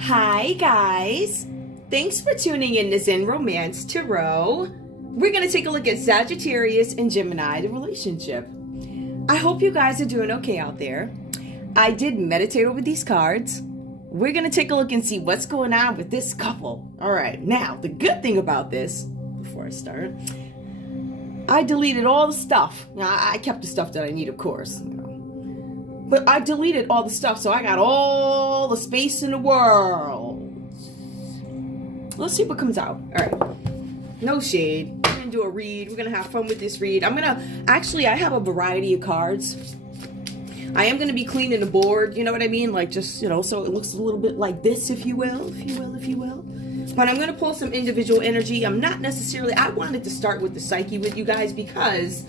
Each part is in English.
Hi guys, thanks for tuning in to Zen Romance Tarot. We're going to take a look at Sagittarius and Gemini, the relationship. I hope you guys are doing okay out there. I did meditate over these cards. We're going to take a look and see what's going on with this couple. All right, now the good thing about this, before I start, I deleted all the stuff. Now I kept the stuff that I need, of course. But I deleted all the stuff, so I got all the space in the world. Let's see what comes out. All right. No shade. We're going to do a read. We're going to have fun with this read. Actually, I have a variety of cards. I am going to be cleaning the board, you know what I mean? Like just, you know, so it looks a little bit like this, if you will. But I'm going to pull some individual energy. I'm not necessarily, I wanted to start with the psyche with you guys because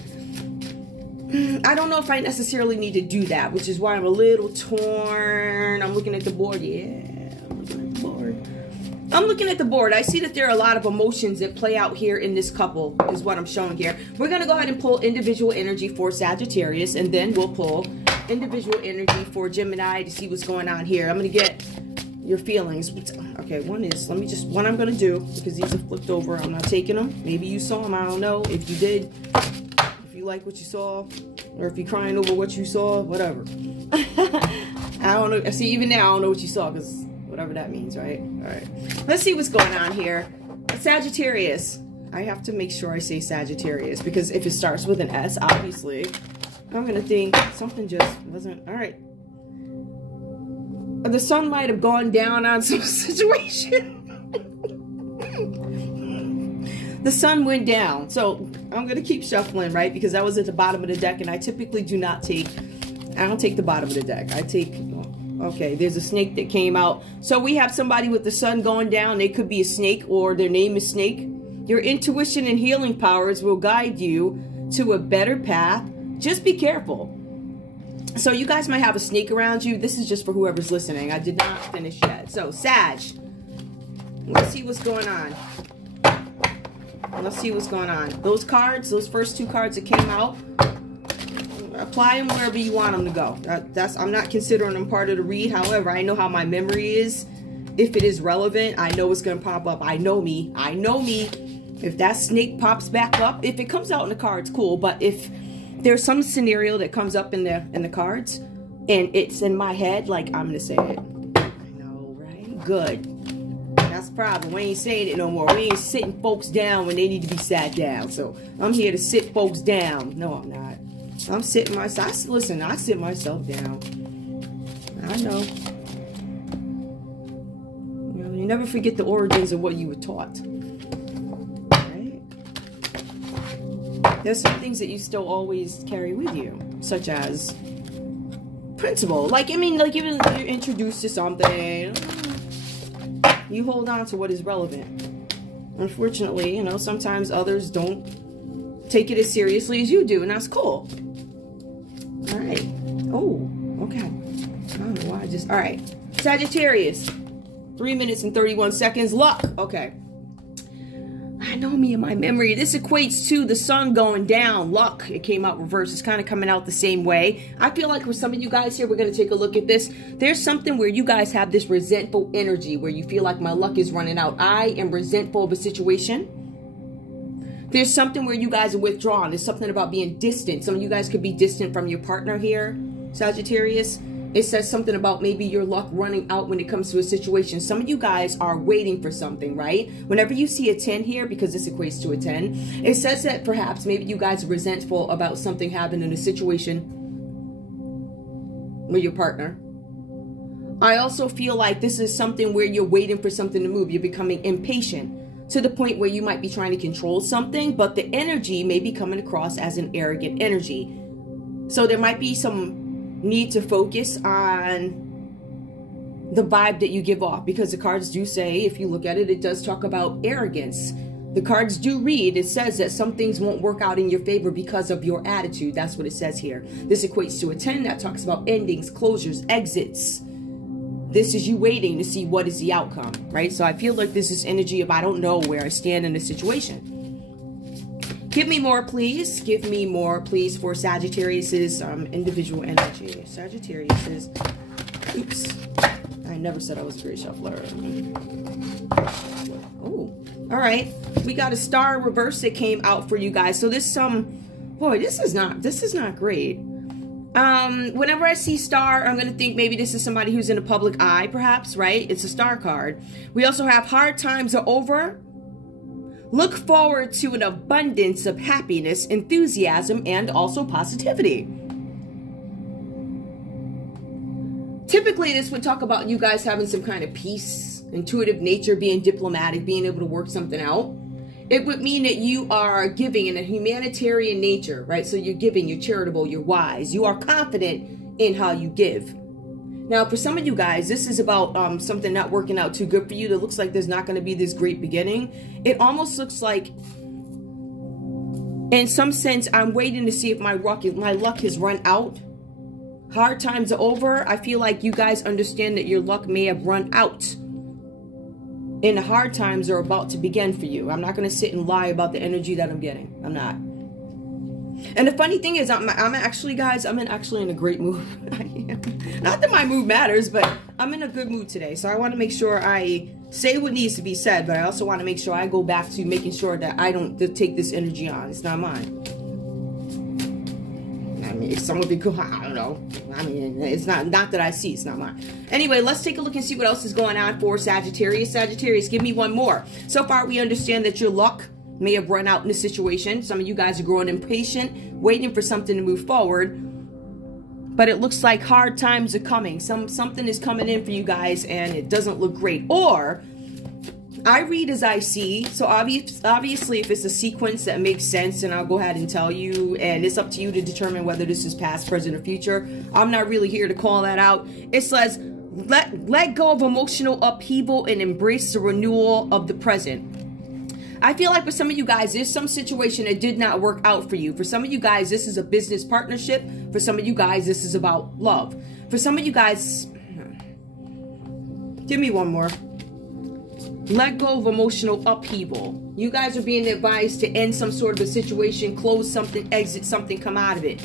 I don't know if I necessarily need to do that, which is why I'm a little torn. I'm looking at the board. Yeah, I'm looking at the board. I'm looking at the board. I see that there are a lot of emotions that play out here in this couple, is what I'm showing here. We're going to go ahead and pull individual energy for Sagittarius, and then we'll pull individual energy for Gemini to see what's going on here. I'm going to get your feelings. Okay, one I'm going to do, because these are flipped over. I'm not taking them. Maybe you saw them. I don't know. If you did, you like what you saw, or if you're crying over what you saw, whatever. I don't know. See, even now I don't know what you saw, because whatever that means, right? All right, let's see what's going on here. Sagittarius. I have to make sure I say Sagittarius, because if it starts with an S, obviously I'm gonna think something just wasn't all right. The sun might have gone down on some situation. The sun went down, so I'm gonna keep shuffling, right? Because that was at the bottom of the deck, and I typically do not take. I don't take the bottom of the deck. I take. Okay, there's a snake that came out. So we have somebody with the sun going down. They could be a snake, or their name is Snake. Your intuition and healing powers will guide you to a better path. Just be careful. So you guys might have a snake around you. This is just for whoever's listening. I did not finish yet. So Sag, let's see what's going on. Let's see what's going on. Those cards, those first two cards that came out, apply them wherever you want them to go. I'm not considering them part of the read. However, I know how my memory is. If it is relevant, I know it's going to pop up. I know me. I know me. If that snake pops back up, if it comes out in the cards, cool. But if there's some scenario that comes up in the cards, and it's in my head, like, I'm going to say it. I know, right? Good. That's the problem. We ain't saying it no more. We ain't sitting folks down when they need to be sat down. So I'm here to sit folks down. No, I'm not. I'm sitting myself. Listen, I sit myself down. I know. You know, you never forget the origins of what you were taught. Right? There's some things that you still always carry with you, such as principle. Like, I mean, like, even if you're introduced to something, you hold on to what is relevant. Unfortunately, you know, sometimes others don't take it as seriously as you do, and that's cool. All right. Oh, okay. I don't know why I just... All right. Sagittarius. 3 minutes and 31 seconds. Luck. Okay. I know me and my memory. This equates to the sun going down. Luck. It came out reverse. It's kind of coming out the same way. I feel like for some of you guys here, we're going to take a look at this. There's something where you guys have this resentful energy where you feel like my luck is running out. I am resentful of a situation. There's something where you guys are withdrawn. There's something about being distant. Some of you guys could be distant from your partner here, Sagittarius. It says something about maybe your luck running out when it comes to a situation. Some of you guys are waiting for something, right? Whenever you see a 10 here, because this equates to a 10, it says that perhaps maybe you guys are resentful about something happening in a situation with your partner. I also feel like this is something where you're waiting for something to move. You're becoming impatient to the point where you might be trying to control something, but the energy may be coming across as an arrogant energy. So there might be some need to focus on the vibe that you give off, because the cards do say, if you look at it, it does talk about arrogance. The cards do read, it says that some things won't work out in your favor because of your attitude. That's what it says here. This equates to a 10 that talks about endings, closures, exits. This is you waiting to see what is the outcome, right? So I feel like this is energy of I don't know where I stand in the situation. Give me more, please. Give me more, please, for Sagittarius's individual energy. Sagittarius's. Oops. I never said I was a great shuffler. Oh, all right. We got a star reverse that came out for you guys. So this boy, this is not great. Whenever I see star, I'm going to think maybe this is somebody who's in the public eye, perhaps, right? It's a star card. We also have hard times are over. Look forward to an abundance of happiness, enthusiasm, and also positivity. Typically, this would talk about you guys having some kind of peace, intuitive nature, being diplomatic, being able to work something out. It would mean that you are giving in a humanitarian nature, right? So you're giving, you're charitable, you're wise, you are confident in how you give. Now, for some of you guys, this is about something not working out too good for you. That looks like there's not going to be this great beginning. It almost looks like, in some sense, I'm waiting to see if my luck has run out. Hard times are over. I feel like you guys understand that your luck may have run out. And the hard times are about to begin for you. I'm not going to sit and lie about the energy that I'm getting. I'm not. And the funny thing is, I'm actually, guys, I'm actually in a great mood. I am. Not that my mood matters, but I'm in a good mood today. So I want to make sure I say what needs to be said, but I also want to make sure I go back to making sure that I don't take this energy on. It's not mine. I mean, if someone would be cool, I don't know. I mean, it's not that I see, it's not mine. Anyway, let's take a look and see what else is going on for Sagittarius. Sagittarius, give me one more. So far, we understand that your luck may have run out in this situation. Some of you guys are growing impatient, waiting for something to move forward. But it looks like hard times are coming. Something is coming in for you guys, and it doesn't look great. Or, I read as I see. So obviously, if it's a sequence that makes sense, then I'll go ahead and tell you. And it's up to you to determine whether this is past, present, or future. I'm not really here to call that out. It says, let go of emotional upheaval and embrace the renewal of the present. I feel like for some of you guys, there's some situation that did not work out for you. For some of you guys, this is a business partnership. For some of you guys, this is about love. For some of you guys, give me one more. Let go of emotional upheaval. You guys are being advised to end some sort of a situation, close something, exit something, come out of it.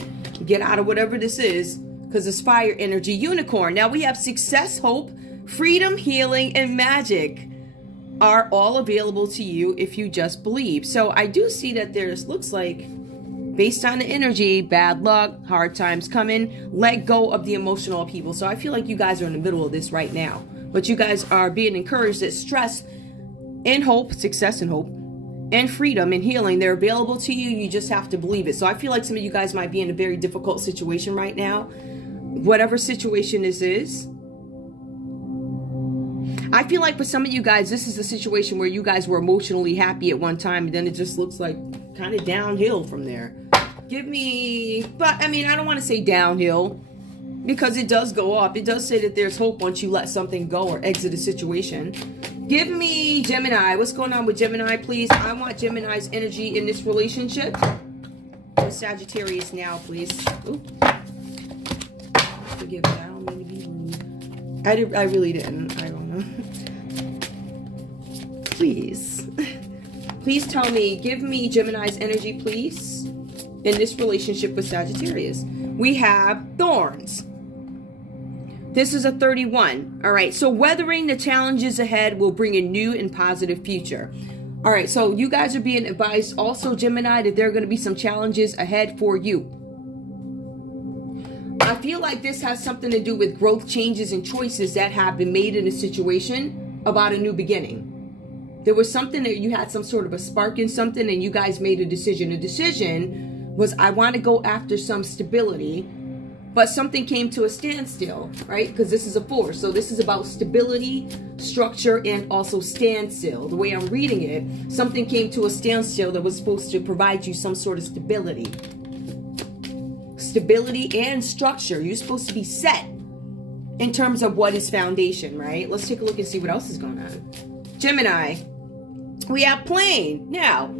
Get out of whatever this is, because it's fire energy. Unicorn. Now we have success, hope, freedom, healing, and magic are all available to you if you just believe. So I do see that there's, looks like, based on the energy, bad luck, hard times coming, let go of the emotional upheaval. So I feel like you guys are in the middle of this right now. But you guys are being encouraged that stress and hope, success and hope, and freedom and healing, they're available to you. You just have to believe it. So I feel like some of you guys might be in a very difficult situation right now. Whatever situation this is. I feel like for some of you guys, this is a situation where you guys were emotionally happy at one time, and then it just looks like kind of downhill from there. Give me, but I mean, I don't want to say downhill because it does go up. It does say that there's hope once you let something go or exit a situation. Give me Gemini. What's going on with Gemini, please? I want Gemini's energy in this relationship. With Sagittarius now, please. Ooh. Forgive me, I don't mean to be rude. I really didn't. I don't know. Please. Please tell me, give me Gemini's energy, please, in this relationship with Sagittarius. We have thorns. This is a 31. All right, so weathering the challenges ahead will bring a new and positive future. All right, so you guys are being advised also, Gemini, that there are going to be some challenges ahead for you. I feel like this has something to do with growth, changes, and choices that have been made in a situation about a new beginning. There was something that you had some sort of a spark in something and you guys made a decision. A decision was, I want to go after some stability, but something came to a standstill, right? Because this is a 4. So this is about stability, structure, and also standstill. The way I'm reading it, something came to a standstill that was supposed to provide you some sort of stability. Stability and structure. You're supposed to be set in terms of what is foundation, right? Let's take a look and see what else is going on. Gemini, we have plane. Now,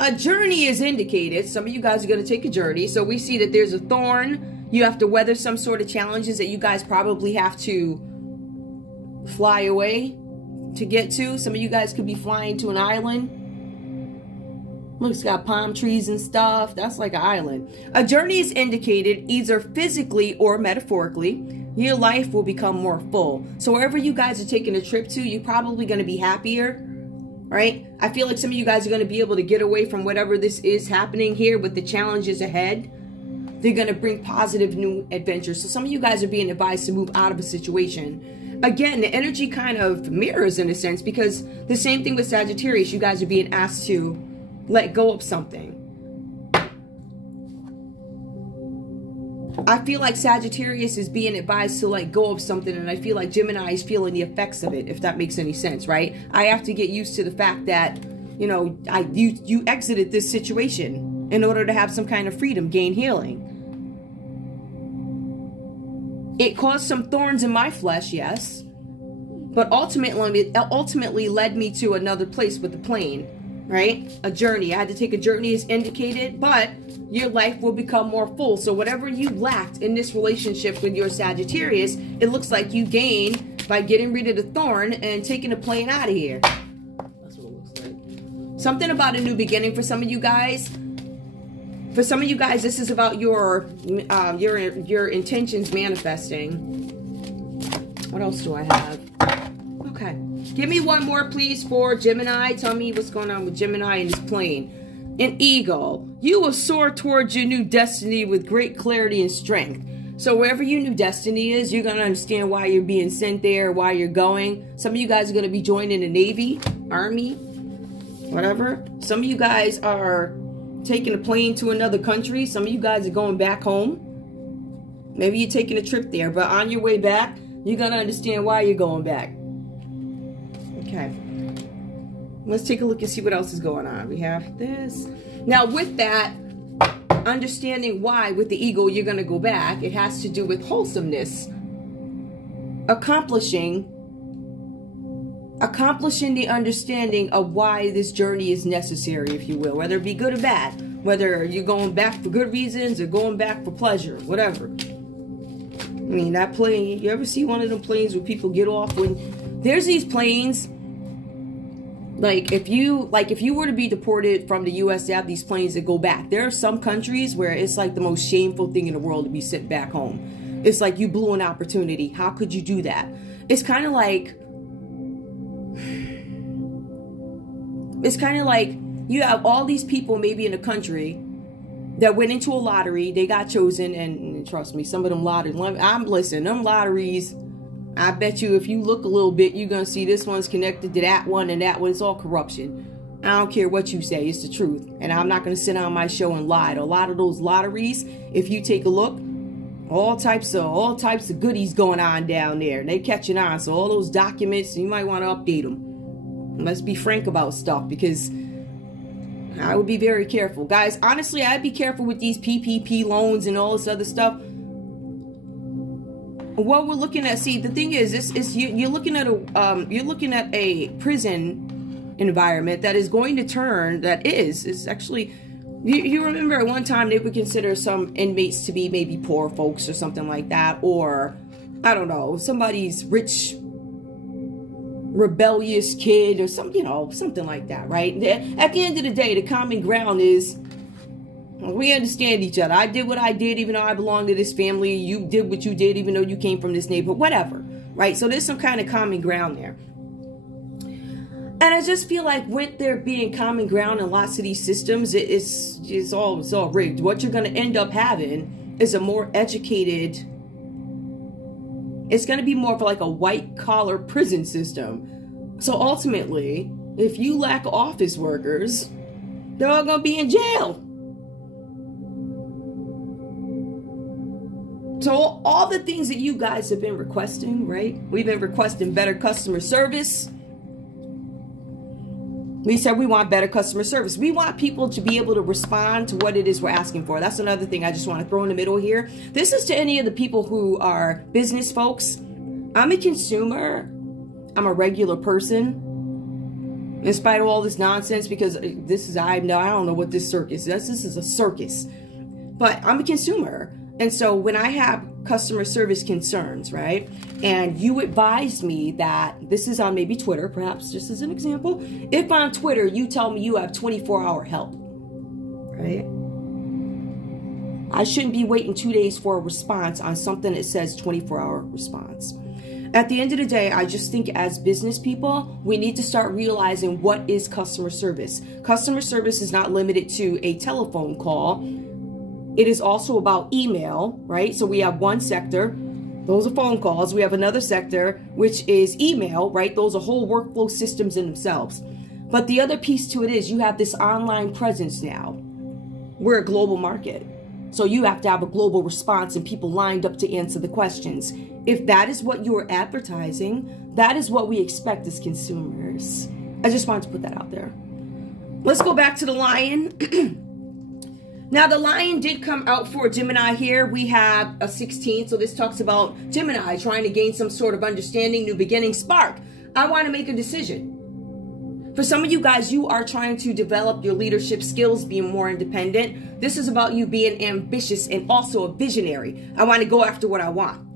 a journey is indicated. Some of you guys are going to take a journey. So we see that there's a thorn. You have to weather some sort of challenges that you guys probably have to fly away to get to. Some of you guys could be flying to an island. Look, it's got palm trees and stuff. That's like an island. A journey is indicated either physically or metaphorically. your life will become more full. So wherever you guys are taking a trip to, you're probably going to be happier, right? I feel like some of you guys are going to be able to get away from whatever this is happening here with the challenges ahead. They're going to bring positive new adventures. So some of you guys are being advised to move out of a situation. Again, the energy kind of mirrors in a sense, because the same thing with Sagittarius, you guys are being asked to let go of something. I feel like Sagittarius is being advised to let go of something, and I feel like Gemini is feeling the effects of it, if that makes any sense, right? I have to get used to the fact that, you know, you exited this situation in order to have some kind of freedom, gain healing. It caused some thorns in my flesh, yes, but ultimately it ultimately led me to another place with the plane, right? A journey. I had to take a journey as indicated, but your life will become more full. So whatever you lacked in this relationship with your Sagittarius, it looks like you gained by getting rid of the thorn and taking the plane out of here. That's what it looks like. Something about a new beginning for some of you guys. For some of you guys, this is about your intentions manifesting. What else do I have? Okay. Give me one more, please, for Gemini. Tell me what's going on with Gemini and this plane. An eagle. You will soar towards your new destiny with great clarity and strength. So wherever your new destiny is, you're going to understand why you're being sent there, why you're going. Some of you guys are going to be joining the Navy, Army, whatever. Some of you guys are taking a plane to another country. Some of you guys are going back home. Maybe you're taking a trip there, but on your way back, you're going to understand why you're going back. Okay. Let's take a look and see what else is going on. We have this. Now with that, understanding why with the eagle you're going to go back, it has to do with wholesomeness. Accomplishing the understanding of why this journey is necessary, if you will. Whether it be good or bad. Whether you're going back for good reasons or going back for pleasure. Whatever. I mean, that plane, you ever see one of them planes where people get off when... There's these planes... Like if you were to be deported from the U.S. to have these planes that go back, there are some countries where it's like the most shameful thing in the world to be sent back home. It's like you blew an opportunity. How could you do that? It's kind of like you have all these people maybe in a country that went into a lottery. They got chosen, and trust me, some of them lotteries. Them lotteries. I bet you if you look a little bit, you're going to see this one's connected to that one and that one. It's all corruption. I don't care what you say. It's the truth. And I'm not going to sit on my show and lie. A lot of those lotteries, if you take a look, all types of goodies going on down there. And they're catching on. So all those documents, you might want to update them. Let's be frank about stuff, because I would be very careful. Guys, honestly, I'd be careful with these PPP loans and all this other stuff. What we're looking at, see, the thing is, you're looking at a prison environment that is going to turn. It's actually, you remember at one time they would consider some inmates to be maybe poor folks or something like that, or I don't know, somebody's rich, rebellious kid or something like that, right? At the end of the day, the common ground is, we understand each other. I did what I did even though I belong to this family. You did what you did even though you came from this neighborhood. Whatever, right? So there's some kind of common ground there. And I just feel like with there being common ground in lots of these systems, it's all rigged. What you're going to end up having is a more educated... It's going to be more of like a white-collar prison system. So ultimately, if you lack office workers, they're all going to be in jail. So all the things that you guys have been requesting, right? We've been requesting better customer service. We said we want better customer service. We want people to be able to respond to what it is we're asking for. That's another thing I just want to throw in the middle here. This is to any of the people who are business folks. I'm a consumer. I'm a regular person. In spite of all this nonsense, because I don't know what this circus is. This is a circus. But I'm a consumer. And so when I have customer service concerns, right, and you advise me that, this is on maybe Twitter, perhaps just as an example, if on Twitter you tell me you have 24-hour help, right, I shouldn't be waiting 2 days for a response on something that says 24-hour response. At the end of the day, I just think as business people, we need to start realizing what is customer service. Customer service is not limited to a telephone call. It is also about email, right? So we have one sector, those are phone calls. We have another sector, which is email, right? Those are whole workflow systems in themselves. But the other piece to it is you have this online presence now. We're a global market. So you have to have a global response and people lined up to answer the questions. If that is what you're advertising, that is what we expect as consumers. I just wanted to put that out there. Let's go back to the lion. Now, the lion did come out for Gemini here. We have a 16, so this talks about Gemini trying to gain some sort of understanding, new beginning, spark. I want to make a decision. For some of you guys, you are trying to develop your leadership skills, being more independent. This is about you being ambitious and also a visionary. I want to go after what I want.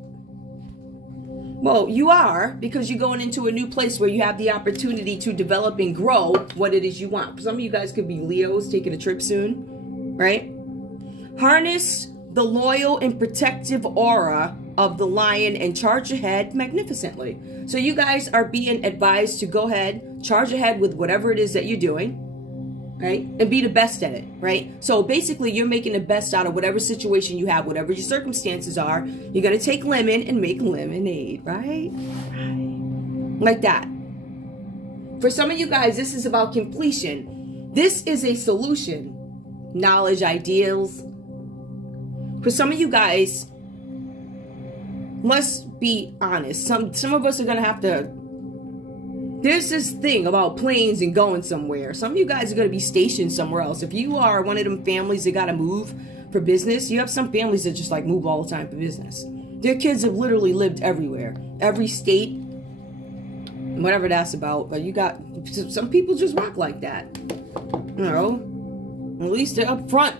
Well, you are, because you're going into a new place where you have the opportunity to develop and grow what it is you want. Some of you guys could be Leos taking a trip soon, right? Harness the loyal and protective aura of the lion and charge ahead magnificently. So you guys are being advised to go ahead, charge ahead with whatever it is that you're doing, right? And be the best at it, right? So basically you're making the best out of whatever situation you have, whatever your circumstances are. You're going to take lemon and make lemonade, right? Like that. For some of you guys, this is about completion. This is a solution. Knowledge, ideals. For some of you guys, let's be honest. Some of us are going to have to... There's this thing about planes and going somewhere. Some of you guys are going to be stationed somewhere else. If you are one of them families that got to move for business, you have some families that just like move all the time for business. Their kids have literally lived everywhere. Every state, whatever that's about. But you got... Some people just rock like that. You know? At least they're up front.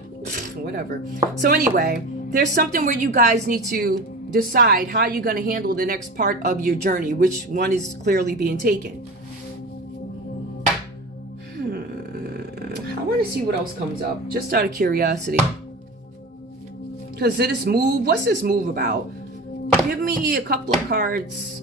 Whatever. So anyway, there's something where you guys need to decide how you're going to handle the next part of your journey, which one is clearly being taken. I want to see what else comes up, just out of curiosity. Because this move, what's this move about? Give me a couple of cards.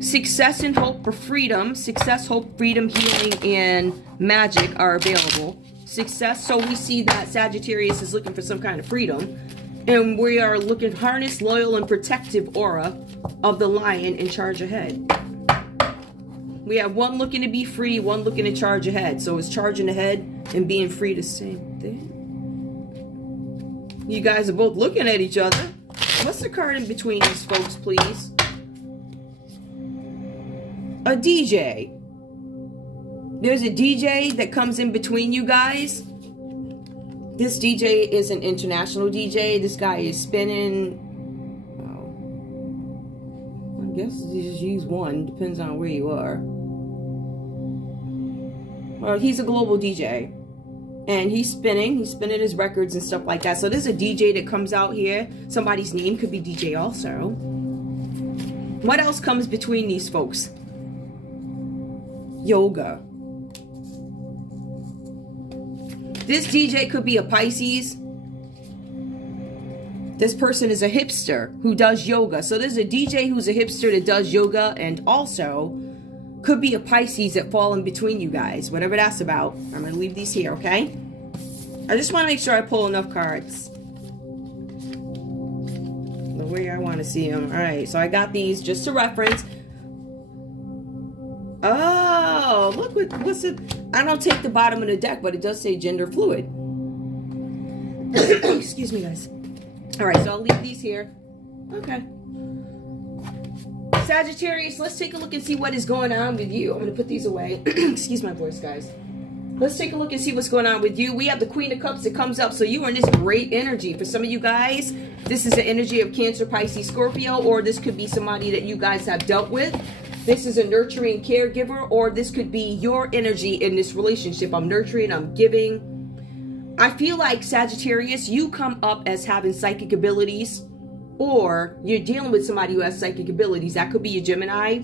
Success and hope for freedom. Success, hope, freedom, healing, and magic are available. Success, so we see that Sagittarius is looking for some kind of freedom. And we are looking harness, loyal, and protective aura of the lion and charge ahead. We have one looking to be free, one looking to charge ahead. So it's charging ahead and being free the same thing. You guys are both looking at each other. What's the card in between these folks, please? A DJ. There's a DJ that comes in between you guys. This DJ is an international DJ. This guy is spinning. Oh, I guess you just use one. Depends on where you are. Well, he's a global DJ. And he's spinning. He's spinning his records and stuff like that. So there's a DJ that comes out here. Somebody's name could be DJ also. What else comes between these folks? Yoga. This DJ could be a Pisces. This person is a hipster who does yoga. So there's a DJ who's a hipster that does yoga, and also could be a Pisces that fall in between you guys. Whatever that's about. I'm going to leave these here, okay? I just want to make sure I pull enough cards the way I want to see them. Alright, so I got these just to reference. Oh, look what's it? I don't take the bottom of the deck, but it does say gender fluid. Excuse me, guys. All right, so I'll leave these here. Okay. Sagittarius, let's take a look and see what is going on with you. I'm going to put these away. Excuse my voice, guys. Let's take a look and see what's going on with you. We have the Queen of Cups that comes up. So you are in this great energy. For some of you guys, this is the energy of Cancer, Pisces, Scorpio, or this could be somebody that you guys have dealt with. This is a nurturing caregiver, or this could be your energy in this relationship. I'm nurturing, I'm giving. I feel like, Sagittarius, you come up as having psychic abilities, or you're dealing with somebody who has psychic abilities. That could be a Gemini.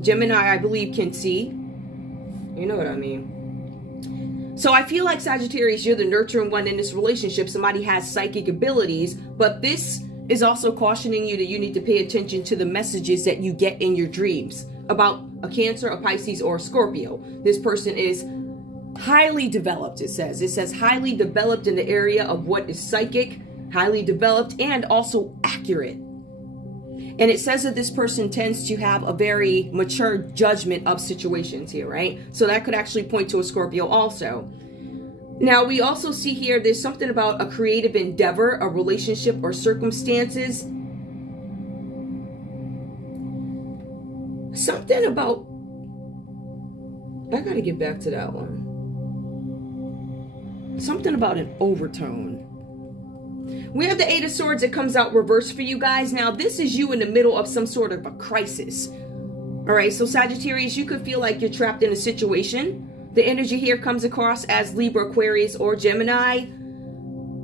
Gemini, I believe, can see. You know what I mean. So I feel like Sagittarius, you're the nurturing one in this relationship. Somebody has psychic abilities, but this is also cautioning you that you need to pay attention to the messages that you get in your dreams about a Cancer, a Pisces, or a Scorpio. This person is highly developed, it says. It says highly developed in the area of what is psychic, highly developed, and also accurate. And it says that this person tends to have a very mature judgment of situations here, right? So that could actually point to a Scorpio also. Now, we also see here, there's something about a creative endeavor, a relationship, or circumstances. Something about, I gotta get back to that one. Something about an overtone. We have the Eight of Swords that comes out reversed for you guys. Now, this is you in the middle of some sort of a crisis. All right, so Sagittarius, you could feel like you're trapped in a situation. The energy here comes across as Libra, Aquarius, or Gemini.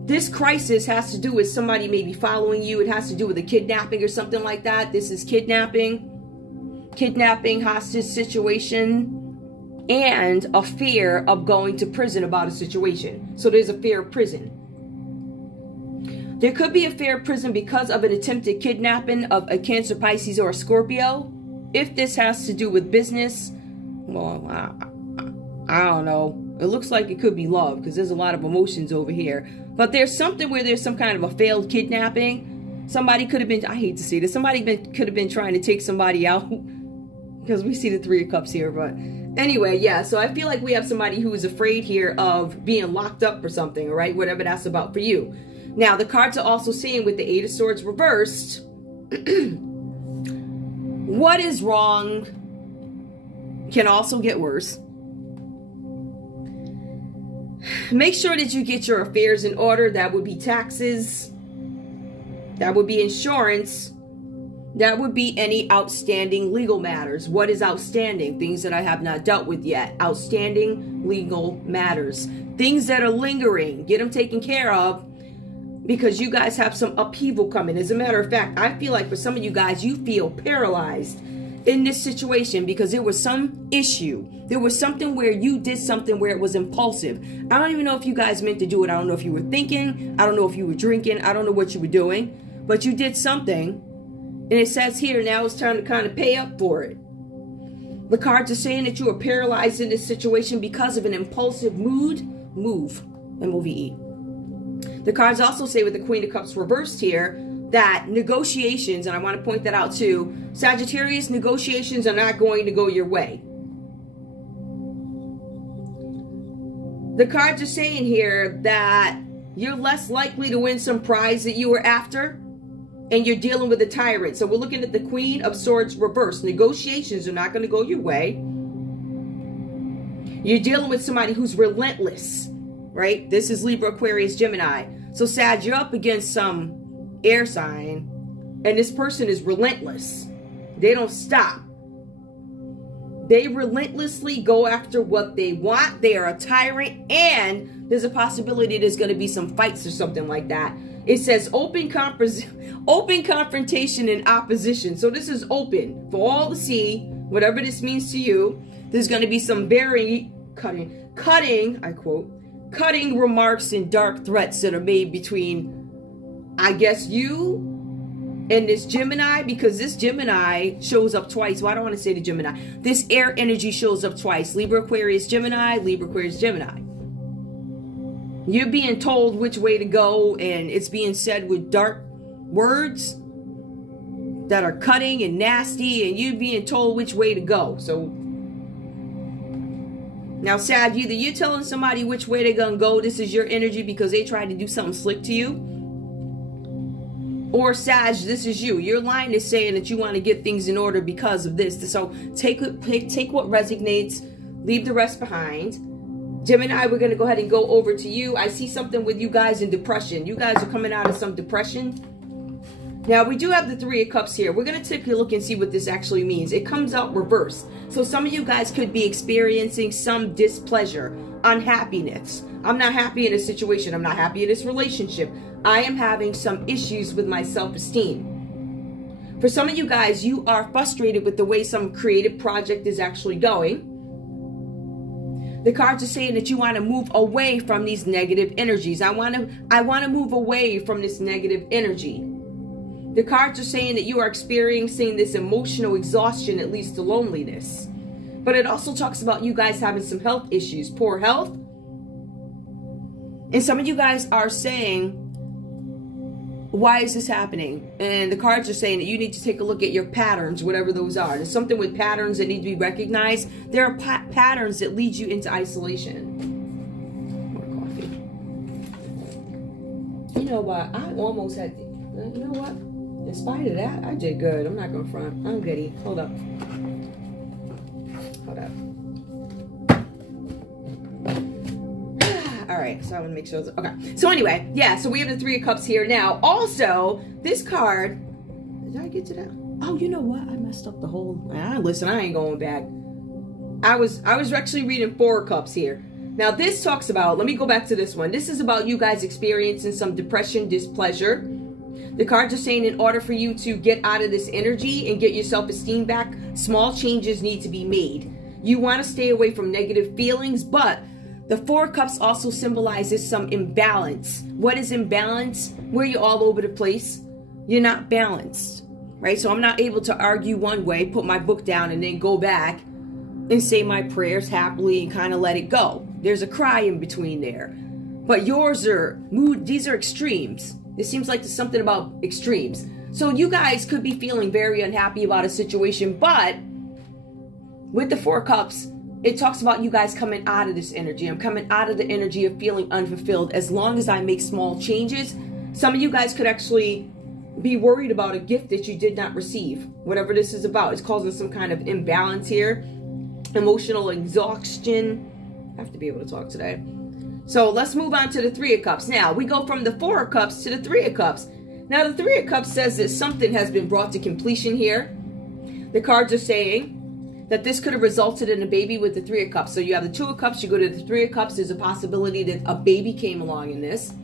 This crisis has to do with somebody maybe following you. It has to do with a kidnapping or something like that. This is kidnapping, hostage situation, and a fear of going to prison about a situation. So there's a fear of prison. There could be a fear of prison because of an attempted kidnapping of a Cancer, Pisces, or a Scorpio. If this has to do with business, well, I don't know. It looks like it could be love because there's a lot of emotions over here. But there's something where there's some kind of a failed kidnapping. Somebody could have been, I hate to say this, could have been trying to take somebody out because we see the Three of Cups here. But anyway, yeah, so I feel like we have somebody who is afraid here of being locked up or something, all right? Whatever that's about for you. Now, the cards are also saying with the Eight of Swords reversed, what is wrong can also get worse. Make sure that you get your affairs in order. That would be taxes. That would be insurance. That would be any outstanding legal matters. What is outstanding? Things that I have not dealt with yet. Outstanding legal matters. Things that are lingering. Get them taken care of. Because you guys have some upheaval coming. As a matter of fact, I feel like for some of you guys, you feel paralyzed in this situation because there was some issue. There was something where you did something where it was impulsive. I don't even know if you guys meant to do it. I don't know if you were thinking. I don't know if you were drinking. I don't know what you were doing. But you did something. And it says here, now it's time to kind of pay up for it. The cards are saying that you are paralyzed in this situation because of an impulsive move. M-O-V-E. The cards also say with the Queen of Cups reversed here that negotiations, and I want to point that out too, Sagittarius, negotiations are not going to go your way. The cards are saying here that you're less likely to win some prize that you were after, and you're dealing with a tyrant. So we're looking at the Queen of Swords reversed. Negotiations are not going to go your way. You're dealing with somebody who's relentless. Right? This is Libra, Aquarius, Gemini. So Sag, you're up against some air sign, and this person is relentless. They don't stop. They relentlessly go after what they want. They are a tyrant, and there's a possibility there's going to be some fights or something like that. It says open confrontation and opposition. So this is open for all to see. Whatever this means to you, there's going to be some very cutting, I quote, cutting remarks and dark threats that are made between, I guess, you and this Gemini, because this Gemini shows up twice. Well, I don't want to say the Gemini. This air energy shows up twice. Libra, Aquarius, Gemini, Libra, Aquarius, Gemini. You're being told which way to go, and it's being said with dark words that are cutting and nasty, and you're being told which way to go. So now, Sag, either you're telling somebody which way they're going to go, this is your energy because they tried to do something slick to you. Or Sag, this is you. Your line is saying that you want to get things in order because of this. So take what resonates, leave the rest behind. Gemini, we're going to go ahead and go over to you. I see something with you guys in depression. You guys are coming out of some depression. Now, we do have the Three of Cups here. We're going to take a look and see what this actually means. It comes out reversed. So some of you guys could be experiencing some displeasure, unhappiness. I'm not happy in a situation. I'm not happy in this relationship. I am having some issues with my self-esteem. For some of you guys, you are frustrated with the way some creative project is actually going. The cards are saying that you want to move away from these negative energies. I want to move away from this negative energy. The cards are saying that you are experiencing this emotional exhaustion that leads to loneliness. But it also talks about you guys having some health issues, poor health. And some of you guys are saying, why is this happening? And the cards are saying that you need to take a look at your patterns, whatever those are. There's something with patterns that need to be recognized. There are patterns that lead you into isolation. More coffee. You know what? I almost had, you know what? In spite of that, I did good. I'm not going to front. I'm goody. Hold up. Hold up. All right, so I want to make sure. Okay, so anyway, yeah, so we have the Three of Cups here now. Also, this card, did I get to that? Oh, you know what? I messed up the whole. Listen, I ain't going back. I was actually reading Four of Cups here. Now, this talks about. Let me go back to this one. This is about you guys experiencing some depression, displeasure. The cards are saying in order for you to get out of this energy and get your self-esteem back, small changes need to be made. You want to stay away from negative feelings, but the Four of Cups also symbolizes some imbalance. What is imbalance? Where you're all over the place. You're not balanced, right? So I'm not able to argue one way, put my book down, and then go back and say my prayers happily and kind of let it go. There's a cry in between there. But yours are these are extremes. It seems like there's something about extremes. So you guys could be feeling very unhappy about a situation, but with the Four of Cups, it talks about you guys coming out of this energy. I'm coming out of the energy of feeling unfulfilled as long as I make small changes. Some of you guys could actually be worried about a gift that you did not receive. Whatever this is about, it's causing some kind of imbalance here. Emotional exhaustion. I have to be able to talk today. So let's move on to the Three of Cups. Now, we go from the Four of Cups to the Three of Cups. Now, the Three of Cups says that something has been brought to completion here. The cards are saying that this could have resulted in a baby with the Three of Cups. So you have the Two of Cups, you go to the Three of Cups. There's a possibility that a baby came along in this.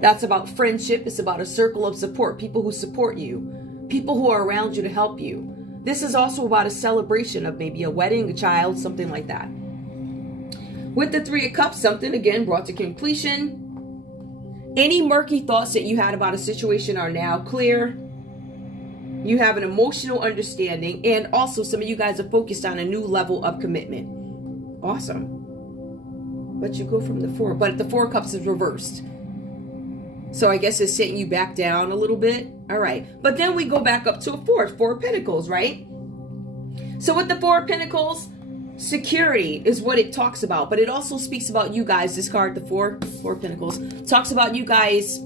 That's about friendship. It's about a circle of support. People who support you. People who are around you to help you. This is also about a celebration of maybe a wedding, a child, something like that. With the Three of Cups, something again brought to completion. Any murky thoughts that you had about a situation are now clear. You have an emotional understanding, and also some of you guys are focused on a new level of commitment. Awesome. But you go from the Four, but the Four of Cups is reversed. So I guess it's setting you back down a little bit. All right. But then we go back up to a Four of Pentacles, right? So with the Four of Pentacles, security is what it talks about. But it also speaks about you guys. This card, the Four of Pentacles, talks about you guys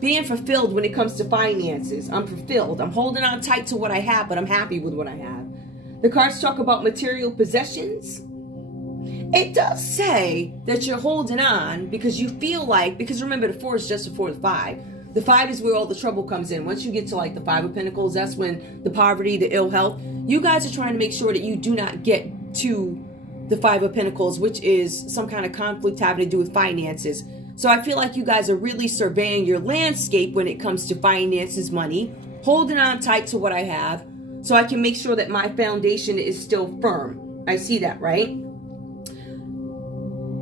being fulfilled when it comes to finances. I'm fulfilled. I'm holding on tight to what I have, but I'm happy with what I have. The cards talk about material possessions. It does say that you're holding on because you feel like, because remember the Four is just before the Five. The Five is where all the trouble comes in. Once you get to like the Five of Pentacles, that's when the poverty, the ill health. You guys are trying to make sure that you do not get to the Five of Pentacles, which is some kind of conflict having to do with finances. So I feel like you guys are really surveying your landscape when it comes to finances, money, holding on tight to what I have so I can make sure that my foundation is still firm. I see that, right?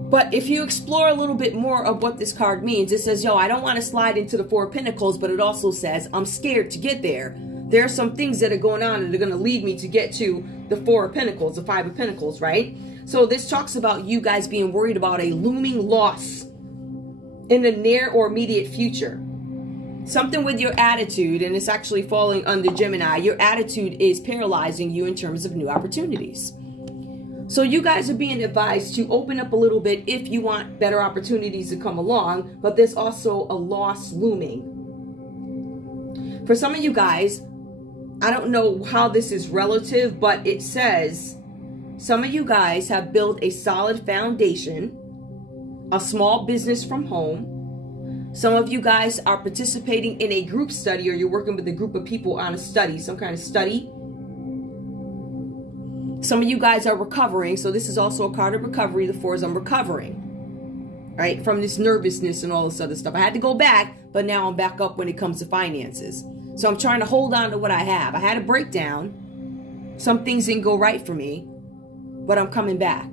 But if you explore a little bit more of what this card means, it says, yo, I don't want to slide into the Four of Pentacles, but it also says I'm scared to get there. There are some things that are going on that are going to lead me to get to the Four of Pentacles, the Five of Pentacles, right? So this talks about you guys being worried about a looming loss in the near or immediate future. Something with your attitude, and it's actually falling under Gemini. Your attitude is paralyzing you in terms of new opportunities. So you guys are being advised to open up a little bit if you want better opportunities to come along, but there's also a loss looming. For some of you guys, I don't know how this is relative, but it says some of you guys have built a solid foundation, a small business from home. Some of you guys are participating in a group study, or you're working with a group of people on a study, some kind of study. Some of you guys are recovering. So this is also a card of recovery. The Four is I'm recovering, right? From this nervousness and all this other stuff. I had to go back, but now I'm back up when it comes to finances. So I'm trying to hold on to what I have. I had a breakdown. Some things didn't go right for me, but I'm coming back.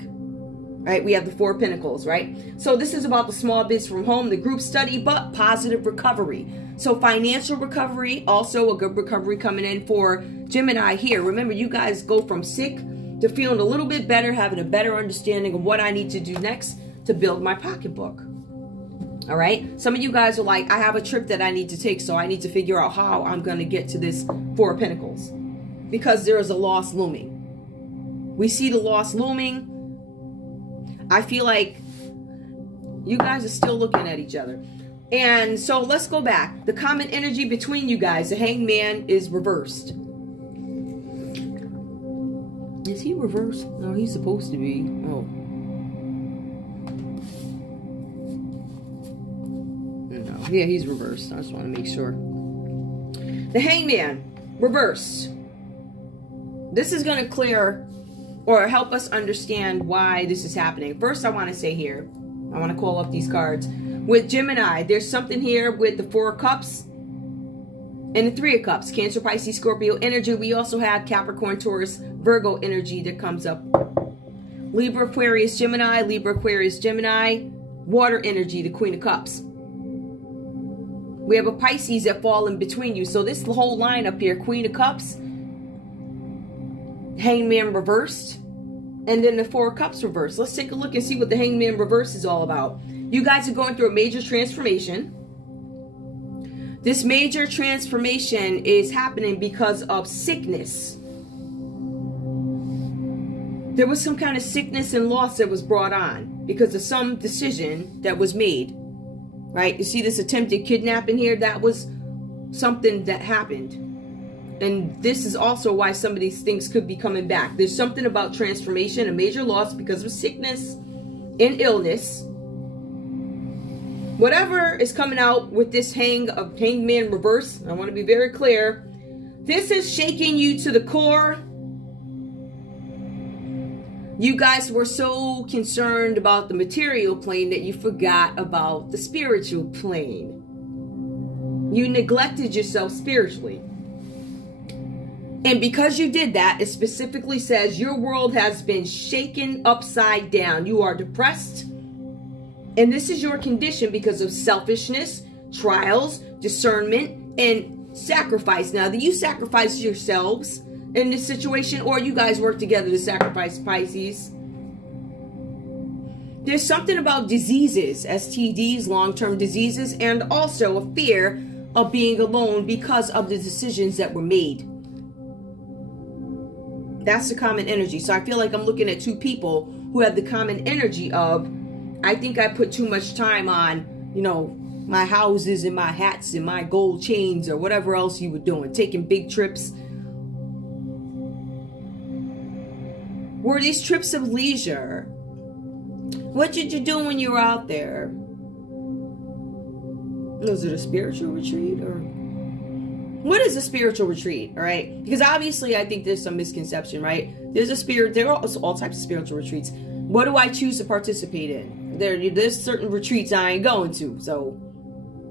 right? We have the Four of Pentacles, right? So this is about the small biz from home, the group study, but positive recovery. So financial recovery, also a good recovery coming in for Gemini here. Remember, you guys go from sick to feeling a little bit better, having a better understanding of what I need to do next to build my pocketbook. All right. Some of you guys are like, I have a trip that I need to take, so I need to figure out how I'm going to get to this Four of Pentacles, because there is a loss looming. We see the loss looming. I feel like you guys are still looking at each other. And so let's go back. The common energy between you guys, the Hangman is reversed. Is he reversed? No, he's supposed to be. Oh. No, yeah, he's reversed. I just want to make sure. The Hangman, reversed. This is going to clear or help us understand why this is happening. First, I want to say here, I want to call up these cards. With Gemini, there's something here with the Four of Cups and the Three of Cups. Cancer, Pisces, Scorpio energy. We also have Capricorn, Taurus, Virgo energy that comes up. Libra, Aquarius, Gemini. Libra, Aquarius, Gemini. Water energy, the Queen of Cups. We have a Pisces that fall in between you. So this whole line up here, Queen of Cups, Hangman reversed, and then the Four of Cups reversed. Let's take a look and see what the Hangman reverse is all about. You guys are going through a major transformation. This major transformation is happening because of sickness. There was some kind of sickness and loss that was brought on because of some decision that was made. Right? You see this attempted kidnapping here? That was something that happened. And this is also why some of these things could be coming back. There's something about transformation, a major loss because of sickness and illness. Whatever is coming out with this Hangman reverse, I want to be very clear. This is shaking you to the core. You guys were so concerned about the material plane that you forgot about the spiritual plane. You neglected yourself spiritually. And because you did that, it specifically says your world has been shaken upside down. You are depressed. And this is your condition because of selfishness, trials, discernment, and sacrifice. Now, do you sacrifice yourselves in this situation, or you guys work together to sacrifice Pisces? There's something about diseases, STDs, long-term diseases, and also a fear of being alone because of the decisions that were made. That's the common energy. So I feel like I'm looking at two people who have the common energy of, I think I put too much time on, you know, my houses and my hats and my gold chains or whatever else you were doing, taking big trips. Were these trips of leisure? What did you do when you were out there? Was it a spiritual retreat or... What is a spiritual retreat, all right? Because obviously I think there's some misconception, right? There are all types of spiritual retreats. What do I choose to participate in? There's certain retreats I ain't going to, so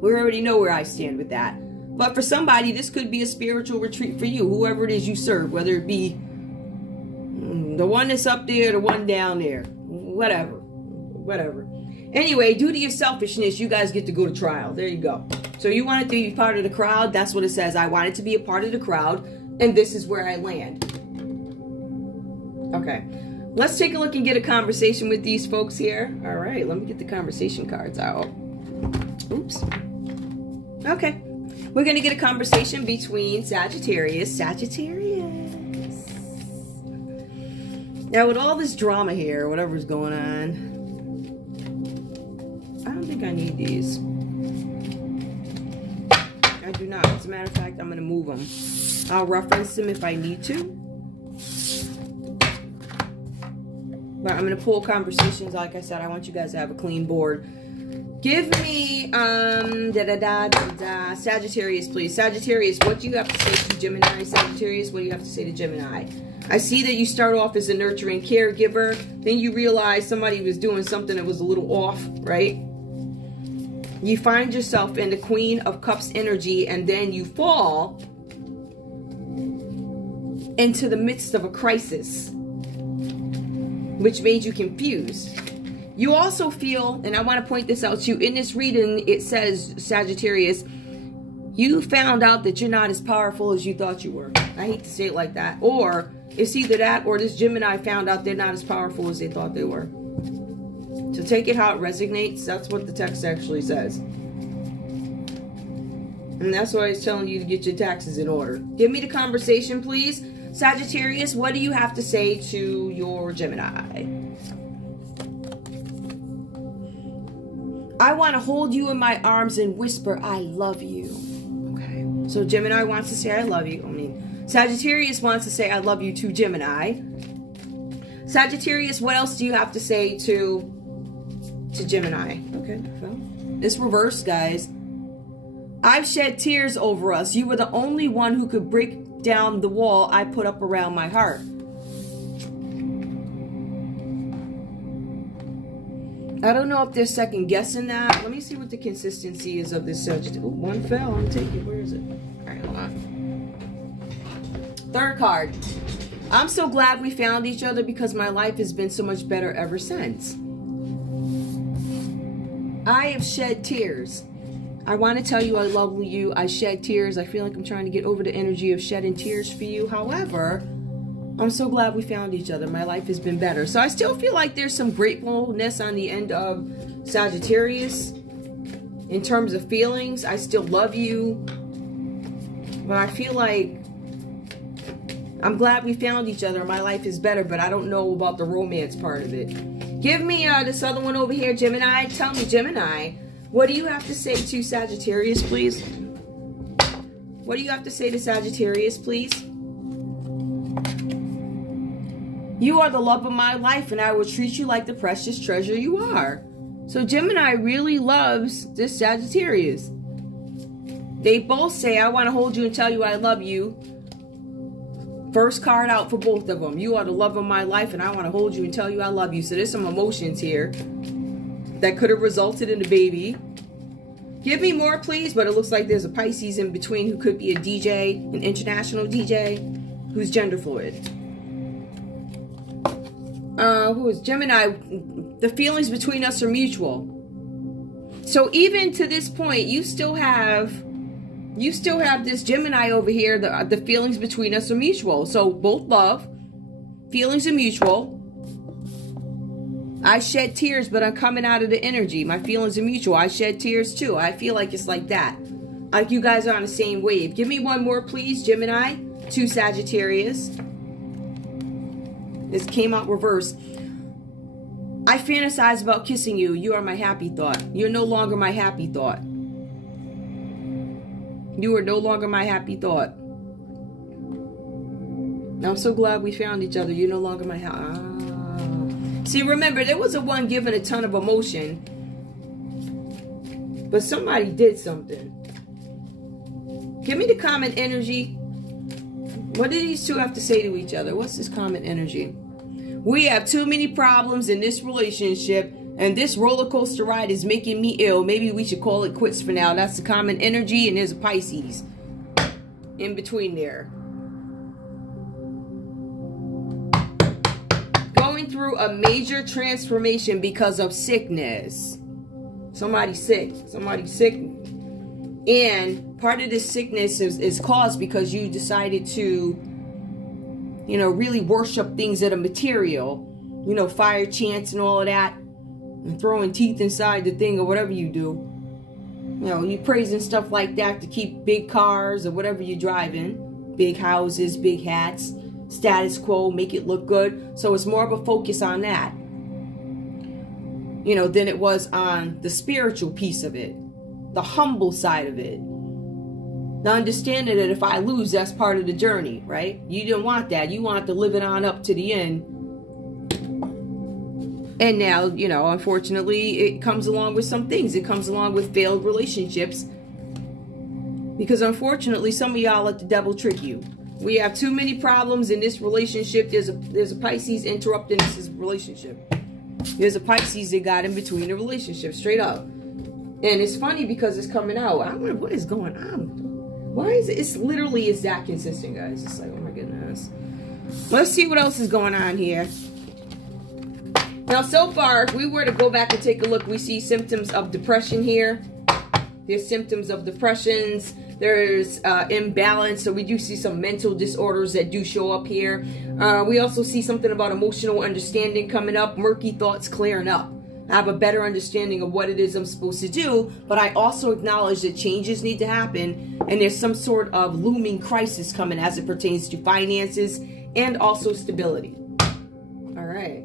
we already know where I stand with that. But for somebody, this could be a spiritual retreat for you, whoever it is you serve, whether it be the one that's up there, the one down there, whatever. Anyway, due to your selfishness, you guys get to go to trial. There you go. So you wanted to be part of the crowd. That's what it says. I wanted to be a part of the crowd, and this is where I land. Okay. Let's take a look and get a conversation with these folks here. All right. Let me get the conversation cards out. Oops. Okay. We're going to get a conversation between Sagittarius. Now, with all this drama here, whatever's going on, I don't think I need these. I do not. As a matter of fact, I'm going to move them. I'll reference them if I need to. But I'm going to pull conversations. Like I said, I want you guys to have a clean board. Give me, Sagittarius, please. Sagittarius, what do you have to say to Gemini? Sagittarius, what do you have to say to Gemini? I see that you start off as a nurturing caregiver. Then you realize somebody was doing something that was a little off, right? You find yourself in the Queen of Cups energy, and then you fall into the midst of a crisis, which made you confused. You also feel, and I want to point this out to you, in this reading, it says, Sagittarius, you found out that you're not as powerful as you thought you were. I hate to say it like that. Or it's either that or this Gemini found out they're not as powerful as they thought they were. So take it how it resonates. That's what the text actually says. And that's why it's telling you to get your taxes in order. Give me the conversation, please. Sagittarius, what do you have to say to your Gemini? I want to hold you in my arms and whisper, I love you. Okay. So Gemini wants to say, I love you. I mean, Sagittarius wants to say, I love you to Gemini. Sagittarius, what else do you have to say to Gemini? Okay. So it's reversed, guys. I've shed tears over us. You were the only one who could break down the wall I put up around my heart. I don't know if they're second guessing that. Let me see what the consistency is of this Sagittarius. Oh, one fell. I'm taking it. Where is it? All right, hold on. Third card. I'm so glad we found each other because my life has been so much better ever since. I have shed tears. I want to tell you I love you. I shed tears. I feel like I'm trying to get over the energy of shedding tears for you. However, I'm so glad we found each other. My life has been better. So I still feel like there's some gratefulness on the end of Sagittarius. In terms of feelings, I still love you. But I feel like I'm glad we found each other. My life is better, but I don't know about the romance part of it. Give me this other one over here, Gemini. Tell me, Gemini, what do you have to say to Sagittarius, please? What do you have to say to Sagittarius, please? You are the love of my life, and I will treat you like the precious treasure you are. So Gemini really loves this Sagittarius. They both say, I want to hold you and tell you I love you. First card out for both of them. You are the love of my life, and I want to hold you and tell you I love you. So there's some emotions here that could have resulted in a baby. Give me more, please. But it looks like there's a Pisces in between who could be a DJ, an international DJ, who's gender fluid. Who is Gemini? The feelings between us are mutual. So even to this point, you still have this Gemini over here. The feelings between us are mutual. So both love, feelings are mutual. I shed tears, but I'm coming out of the energy. My feelings are mutual. I shed tears too. I feel like it's like that. Like you guys are on the same wave. Give me one more, please, Gemini, to Sagittarius. This came out reversed. I fantasize about kissing you. You are my happy thought. You're no longer my happy thought. You are no longer my happy thought. I'm so glad we found each other. You're no longer my See, remember, there was a one giving a ton of emotion. But somebody did something. Give me the common energy. What do these two have to say to each other? What's this common energy? We have too many problems in this relationship, and this roller coaster ride is making me ill. Maybe we should call it quits for now. That's the common energy, and there's a Pisces in between there. Going through a major transformation because of sickness. Somebody's sick. Somebody's sick. And part of this sickness is caused because you decided to, you know, really worship things that are material. You know, fire chants and all of that. And throwing teeth inside the thing or whatever you do. You know, you praising stuff like that to keep big cars or whatever you're driving. Big houses, big hats. Status quo, make it look good. So it's more of a focus on that, you know, than it was on the spiritual piece of it. The humble side of it. The understanding that if I lose, that's part of the journey, right? You didn't want that. You want to live it on up to the end. And now, you know, unfortunately, it comes along with some things. It comes along with failed relationships. Because unfortunately, some of y'all let the devil trick you. We have too many problems in this relationship. There's a Pisces interrupting this relationship. There's a Pisces that got in between the relationship, straight up. And it's funny because it's coming out. I wonder what is going on. Why is it? It's literally is that consistent, guys. It's like, oh my goodness. Let's see what else is going on here. Now, so far, if we were to go back and take a look, we see symptoms of depression here. There's symptoms of depressions. There's imbalance. So we do see some mental disorders that do show up here. We also see something about emotional understanding coming up. Murky thoughts clearing up. I have a better understanding of what it is I'm supposed to do. But I also acknowledge that changes need to happen. And there's some sort of looming crisis coming as it pertains to finances and also stability. All right.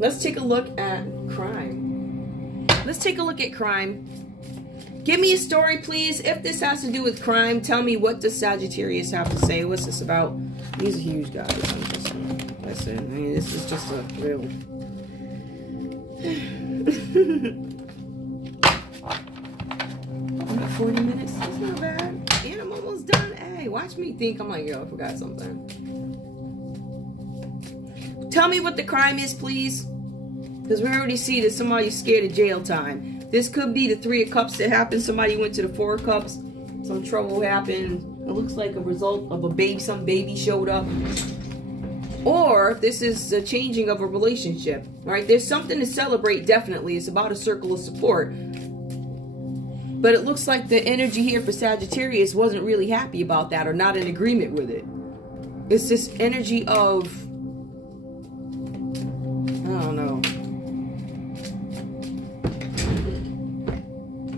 Let's take a look at crime. Let's take a look at crime. Give me a story, please. If this has to do with crime, tell me, what does Sagittarius have to say? What's this about? These are huge guys. That's it. I mean, this is just a real... About 40 minutes. That's not bad. And I'm almost done. Hey, watch me think. I'm like, yo, I forgot something. Tell me what the crime is, please. Because we already see that somebody's scared of jail time. This could be the 3 of Cups that happened. Somebody went to the 4 of Cups. Some trouble happened. It looks like a result of a baby. Some baby showed up. Or this is a changing of a relationship. Right? There's something to celebrate, definitely. It's about a circle of support. But it looks like the energy here for Sagittarius wasn't really happy about that or not in agreement with it. It's this energy of... I don't know.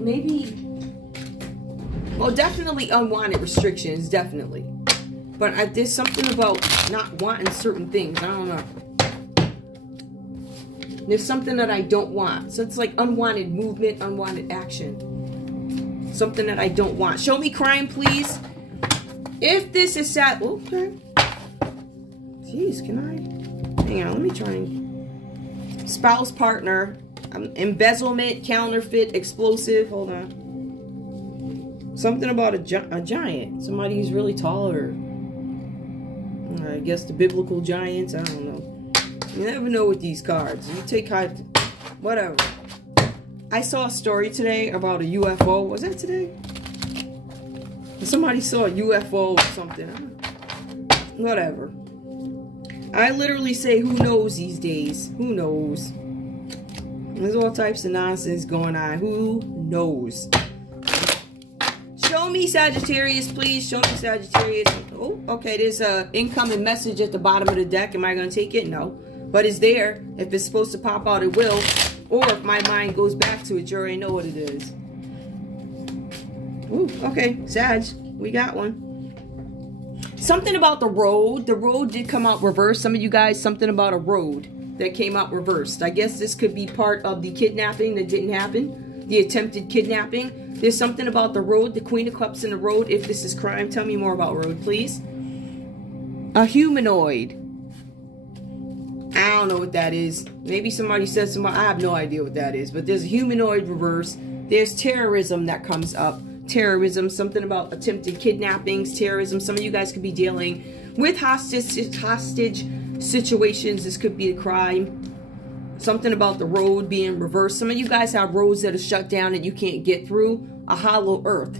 Maybe, well, definitely unwanted restrictions, definitely. But there's something about not wanting certain things. I don't know. There's something that I don't want. So it's like unwanted movement, unwanted action. Something that I don't want. Show me crime, please. If this is sad, okay. Jeez, can I? Hang on, let me try and... Spouse, partner. Embezzlement, counterfeit, explosive. Hold on. Something about a giant. Somebody who's really tall, or I guess the biblical giants. I don't know. You never know with these cards. You take whatever. I saw a story today about a UFO. Was that today? Somebody saw a UFO or something. Whatever. I literally say, who knows these days? Who knows? There's all types of nonsense going on. Who knows? Show me Sagittarius, please. Show me Sagittarius. Oh, okay. There's a incoming message at the bottom of the deck. Am I going to take it? No. But it's there. If it's supposed to pop out, it will. Or if my mind goes back to it, you already know what it is. Ooh, okay. Sag. We got one. Something about the road. The road did come out reversed. Some of you guys, something about a road that came out reversed. I guess this could be part of the kidnapping that didn't happen. The attempted kidnapping. There's something about the road. The Queen of Cups in the road. If this is crime, tell me more about road, please. A humanoid. I don't know what that is. Maybe somebody said somebody. I have no idea what that is. But there's a humanoid reverse. There's terrorism that comes up. Terrorism. Something about attempted kidnappings. Terrorism. Some of you guys could be dealing with hostage situations. This could be a crime. Something about the road being reversed. Some of you guys have roads that are shut down and you can't get through. A hollow earth.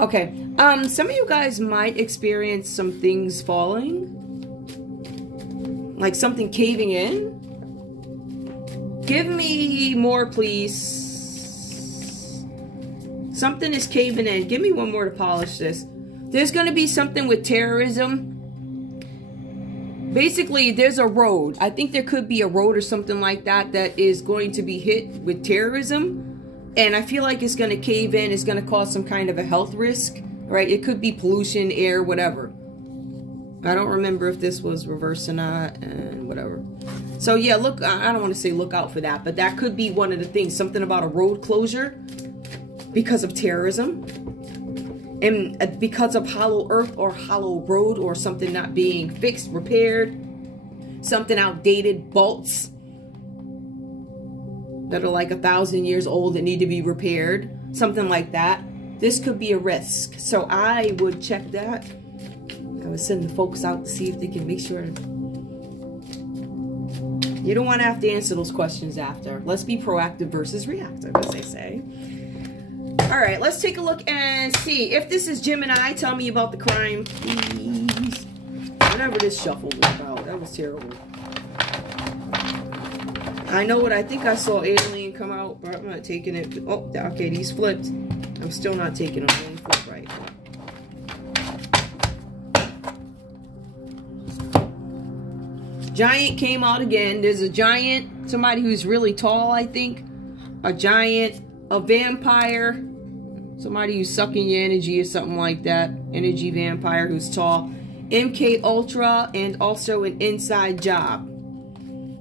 Okay. Some of you guys might experience some things falling. Like something caving in. Give me more, please. Something is caving in. Give me one more to polish this. There's going to be something with terrorism. Basically, there's a road. I think there could be a road or something like that that is going to be hit with terrorism. And I feel like it's going to cave in. It's going to cause some kind of a health risk. Right? It could be pollution, air, whatever. I don't remember if this was reversed or not. And whatever. So, yeah, look. I don't want to say look out for that. But that could be one of the things. Something about a road closure because of terrorism. And because of hollow earth or hollow road or something not being fixed, repaired, something outdated, bolts that are like 1,000 years old that need to be repaired, something like that. This could be a risk. So I would check that. I would send the folks out to see if they can make sure. You don't want to have to answer those questions after. Let's be proactive versus reactive, as they say. All right, let's take a look and see. If this is Gemini, tell me about the crime, please. Whatever this shuffle was about, that was terrible. I know what I think I saw alien come out, but I'm not taking it. Oh, okay, these flipped. I'm still not taking them. They didn't flip right. Giant came out again. There's a giant, somebody who's really tall, I think. A giant, a vampire, somebody who's sucking your energy or something like that. Energy vampire who's tall. MK Ultra, and also an inside job.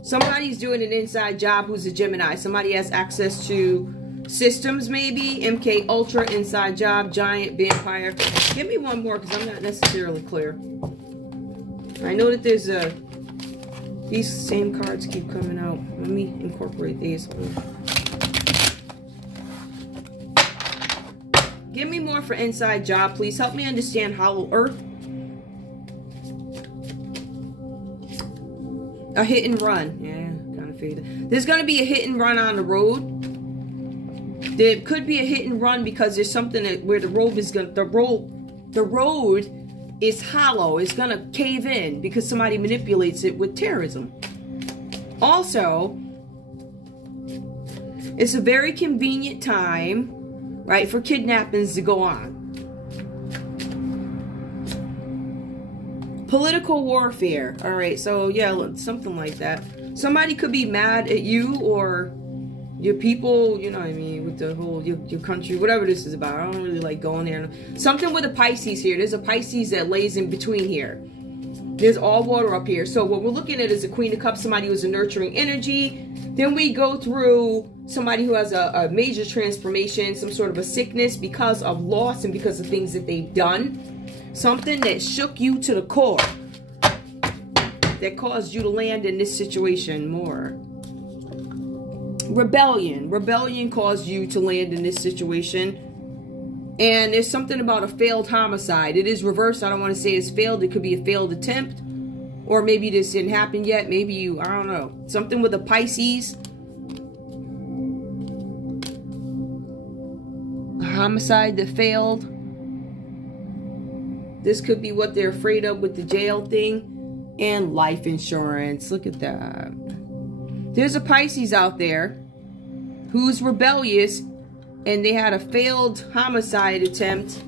Somebody's doing an inside job who's a Gemini. Somebody has access to systems, maybe. MK Ultra, inside job, giant, vampire. Give me one more because I'm not necessarily clear. I know that there's a... These same cards keep coming out. Let me incorporate these. Give me more for inside job, please. Help me understand Hollow Earth. A hit and run. Yeah, kind of figured. There's going to be a hit and run on the road. There could be a hit and run because there's something that, where the road is going to... The road is hollow. It's going to cave in because somebody manipulates it with terrorism. Also, it's a very convenient time, right, for kidnappings to go on. Political warfare. All right, so yeah, look, something like that. Somebody could be mad at you or your people, you know what I mean, with the whole, your country, whatever this is about. I don't really like going there. Something with a Pisces here. There's a Pisces that lays in between here. There's all water up here. So what we're looking at is a Queen of Cups, somebody who's a nurturing energy. Then we go through somebody who has a major transformation, some sort of a sickness because of loss and because of things that they've done. Something that shook you to the core. That caused you to land in this situation more. Rebellion. Rebellion caused you to land in this situation. And there's something about a failed homicide. It is reversed. I don't want to say it's failed. It could be a failed attempt. Or maybe this didn't happen yet. Maybe you, I don't know. Something with a Pisces. A homicide that failed. This could be what they're afraid of with the jail thing. And life insurance. Look at that. There's a Pisces out there who's rebellious and they had a failed homicide attempt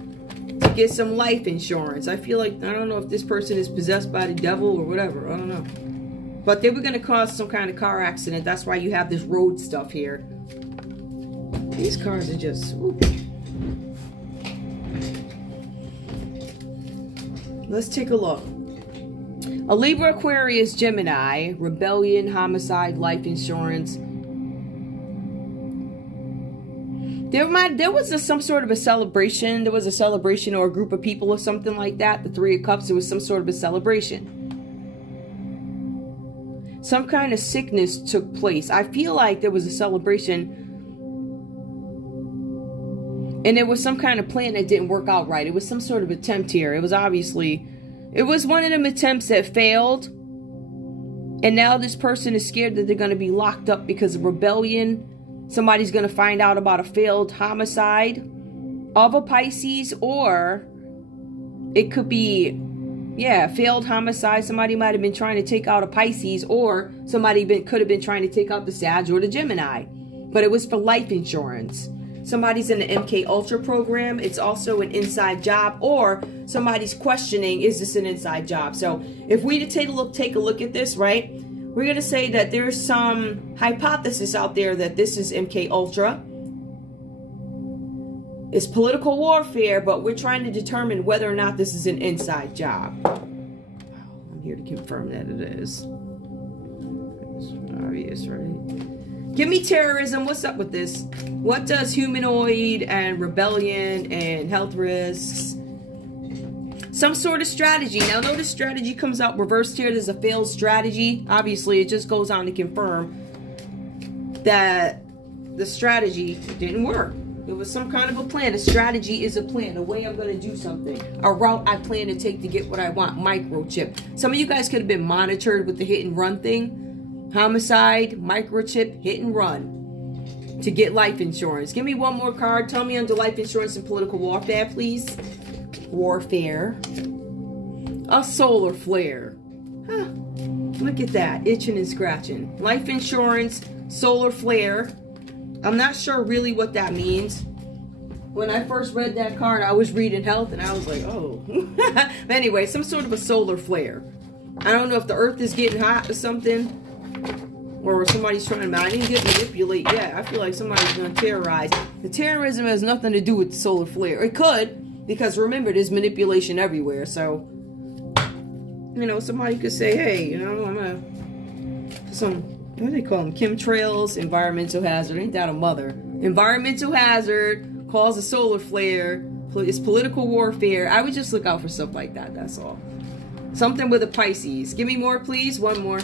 to get some life insurance. I feel like, I don't know if this person is possessed by the devil or whatever. I don't know. But they were going to cause some kind of car accident. That's why you have this road stuff here. These cards are just... Ooh. Let's take a look. A Libra, Aquarius, Gemini, rebellion, homicide, life insurance. There was some sort of a celebration. There was a celebration or a group of people or something like that. The Three of Cups, there was some sort of a celebration. Some kind of sickness took place. I feel like there was a celebration. And there was some kind of plan that didn't work out right. It was some sort of attempt here. It was obviously... It was one of them attempts that failed. And now this person is scared that they're going to be locked up because of rebellion. Somebody's going to find out about a failed homicide of a Pisces. Or it could be, yeah, failed homicide. Somebody might have been trying to take out a Pisces. Or somebody could have been trying to take out the Sag or the Gemini. But it was for life insurance. Somebody's in the MK Ultra program. It's also an inside job, or somebody's questioning, is this an inside job? So if we take a look at this, right, we're going to say that there's some hypothesis out there that this is MK Ultra. It's political warfare, but we're trying to determine whether or not this is an inside job. I'm here to confirm that it is. It's obvious, right? Give me terrorism. What's up with this? What does humanoid and rebellion and health risks? Some sort of strategy. Now, notice strategy comes out reversed here. There's a failed strategy. Obviously, it just goes on to confirm that the strategy didn't work. It was some kind of a plan. A strategy is a plan. A way I'm going to do something. A route I plan to take to get what I want. Microchip. Some of you guys could have been monitored with the hit and run thing. Homicide, microchip, hit and run to get life insurance. Give me one more card. Tell me under life insurance and political warfare, please. Warfare. A solar flare. Huh. Look at that. Itching and scratching. Life insurance, solar flare. I'm not sure really what that means. When I first read that card, I was reading health and I was like, oh. Anyway, some sort of a solar flare. I don't know if the earth is getting hot or something. Or somebody's trying to, I didn't get manipulate yet. I feel like somebody's going to terrorize. The terrorism has nothing to do with the solar flare. It could, because remember, there's manipulation everywhere. So, you know, somebody could say, hey, you know, I'm going to, some, what do they call them? Chemtrails, environmental hazard. Ain't that a mother? Environmental hazard, cause a solar flare, it's political warfare. I would just look out for stuff like that, that's all. Something with a Pisces. Give me more, please. One more.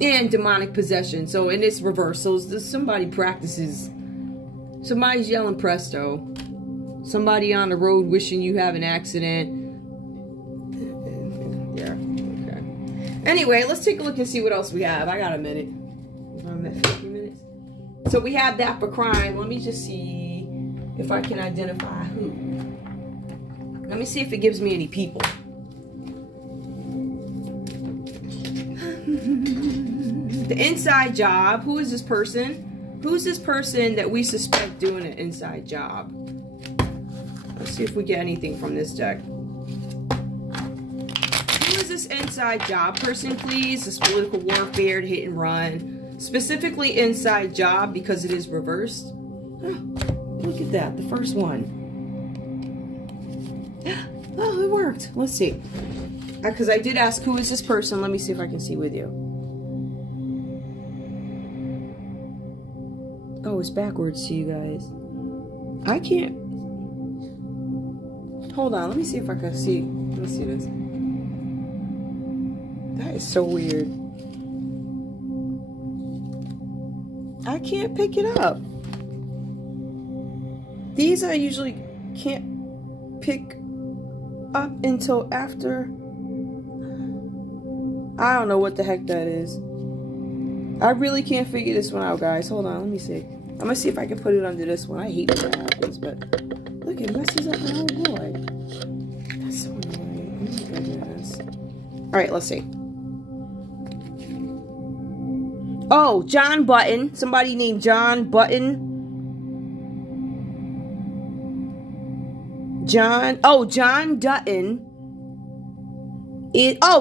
And demonic possession. So in this reverse, so somebody practices, somebody's yelling presto, somebody on the road wishing you have an accident. Yeah, okay. Anyway, let's take a look and see what else we have. I got a minute. I'm at 50 minutes. So we have that for crime. Let me just see if I can identify who. Let me see if it gives me any people. The inside job. Who is this person? Who's this person that we suspect doing an inside job? Let's see if we get anything from this deck. Who is this inside job person, please? This political warfare, hit and run. Specifically inside job because it is reversed. Oh, look at that. The first one. Oh, it worked. Let's see. Because I did ask who is this person. Let me see if I can see with you. Oh, it's backwards to you guys. I can't. Hold on. Let me see if I can see. Let me see this. That is so weird. I can't pick it up. These I usually can't pick up until after. I don't know what the heck that is. I really can't figure this one out, guys. Hold on, let me see. I'm gonna see if I can put it under this one. I hate when that happens, but look, it messes up my whole board. That's so annoying. Oh my goodness. Alright, let's see. Oh, John Button. Somebody named John Button. John Dutton.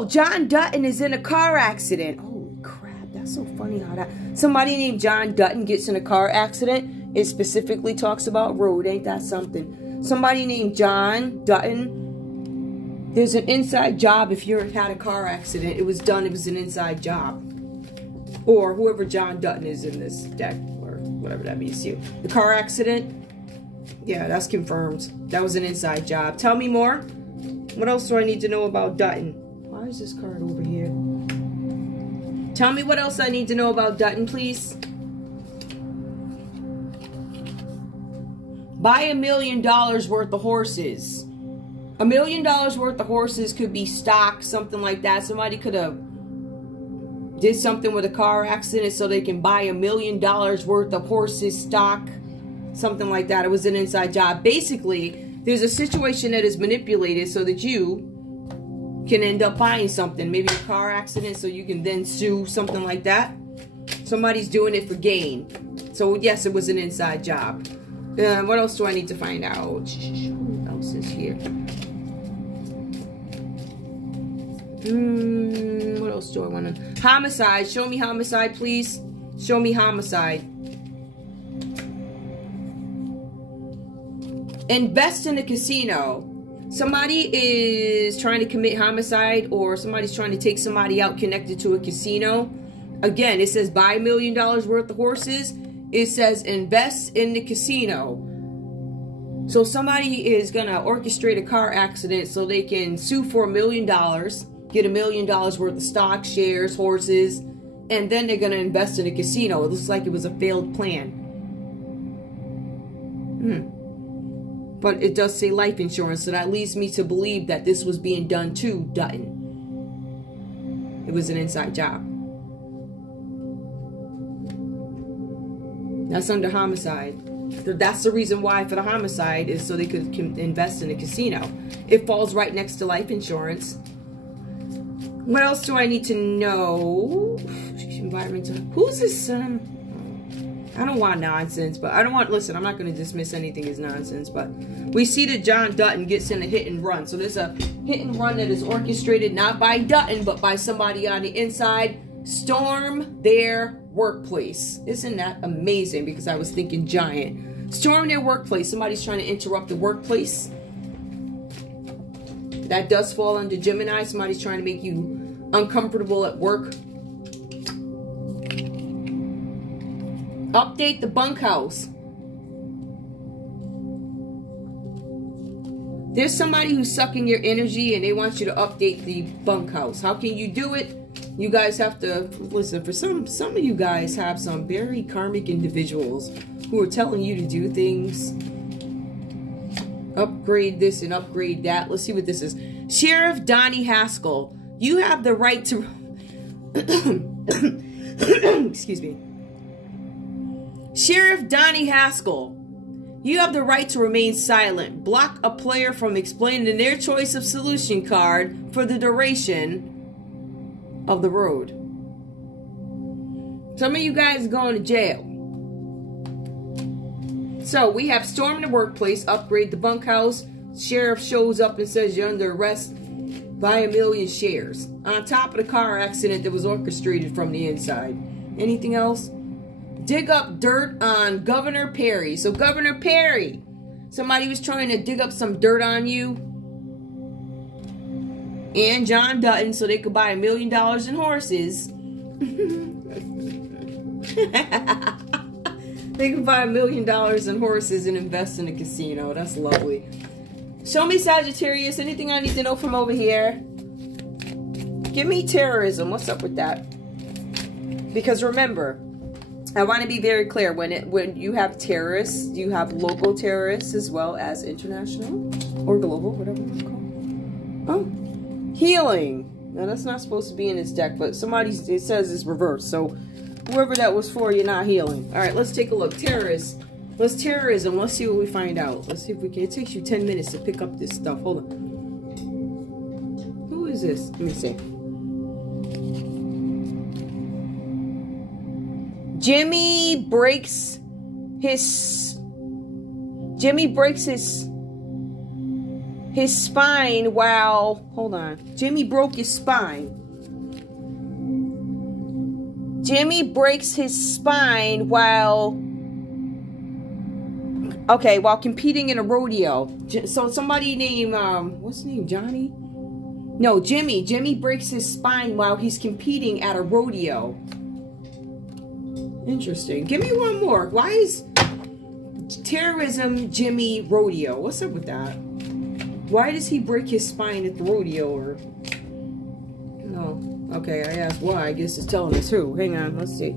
John Dutton is in a car accident. Holy crap, that's so funny how that... Somebody named John Dutton gets in a car accident. It specifically talks about road. Ain't that something? Somebody named John Dutton. There's an inside job if you had a car accident. It was done. It was an inside job. Or whoever John Dutton is in this deck. Or whatever that means to you. The car accident. Yeah, that's confirmed. That was an inside job. Tell me more. What else do I need to know about Dutton? Why is this card over here? Tell me what else I need to know about Dutton, please. Buy $1 million worth of horses. $1 million worth of horses could be stock, something like that. Somebody could have did something with a car accident so they can buy $1 million worth of horses stock. Something like that. It was an inside job. Basically, there's a situation that is manipulated so that you can end up buying something. Maybe a car accident so you can then sue, something like that. Somebody's doing it for gain. So, yes, it was an inside job. What else do I need to find out? Who else is here? What else do I want to... Homicide. Show me homicide, please. Show me homicide. Invest in a casino. Somebody is trying to commit homicide or somebody's trying to take somebody out connected to a casino. Again, it says buy $1 million worth of horses. It says invest in the casino. So somebody is going to orchestrate a car accident so they can sue for $1 million, get $1 million worth of stock, shares, horses, and then they're going to invest in a casino. It looks like it was a failed plan. But it does say life insurance, so that leads me to believe that this was being done to Dutton. It was an inside job. That's under homicide. That's the reason why for the homicide is so they could invest in a casino. It falls right next to life insurance. What else do I need to know? Environmental. Who's this? I don't want nonsense, but I don't want. Listen, I'm not going to dismiss anything as nonsense, but we see that John Dutton gets in a hit and run. So there's a hit and run that is orchestrated not by Dutton, but by somebody on the inside. Storm their workplace. Isn't that amazing? Because I was thinking giant. Storm their workplace. Somebody's trying to interrupt the workplace. That does fall under Gemini. Somebody's trying to make you uncomfortable at work. Update the bunkhouse. There's somebody who's sucking your energy and they want you to update the bunkhouse. How can you do it? You guys have to listen. For some of you guys have some very karmic individuals who are telling you to do things. Upgrade this and upgrade that. Let's see what this is. Sheriff Donnie Haskell, you have the right to excuse me. Sheriff Donnie Haskell, you have the right to remain silent. Block a player from explaining their choice of solution card for the duration of the road. Some of you guys are going to jail. So we have storm the workplace, upgrade the bunkhouse. Sheriff shows up and says you're under arrest by 1 million shares. On top of the car accident that was orchestrated from the inside. Anything else? Dig up dirt on Governor Perry. So Governor Perry, somebody was trying to dig up some dirt on you and John Dutton so they could buy $1 million in horses. They can buy $1 million in horses and invest in a casino. That's lovely. Show me Sagittarius. Anything I need to know from over here? Give me terrorism. What's up with that? Because remember, I want to be very clear. When you have terrorists, you have local terrorists as well as international or global, whatever you call it. Oh, healing. Now that's not supposed to be in this deck, but it says it's reversed. So whoever that was for, you're not healing. All right, let's take a look. Terrorists. Let's terrorism. Let's see what we find out. Let's see if we can. It takes you 10 minutes to pick up this stuff. Hold on. Who is this? Let me see. Jimmy breaks his spine while, hold on. Jimmy broke his spine. Jimmy breaks his spine while competing in a rodeo. So somebody named, what's his name, Johnny? No, Jimmy. Jimmy breaks his spine while he's competing at a rodeo. Interesting. Give me one more. Why is terrorism Jimmy rodeo? What's up with that? Why does he break his spine at the rodeo? Or no. Okay, I asked why. I guess it's telling us who. Hang on. Let's see.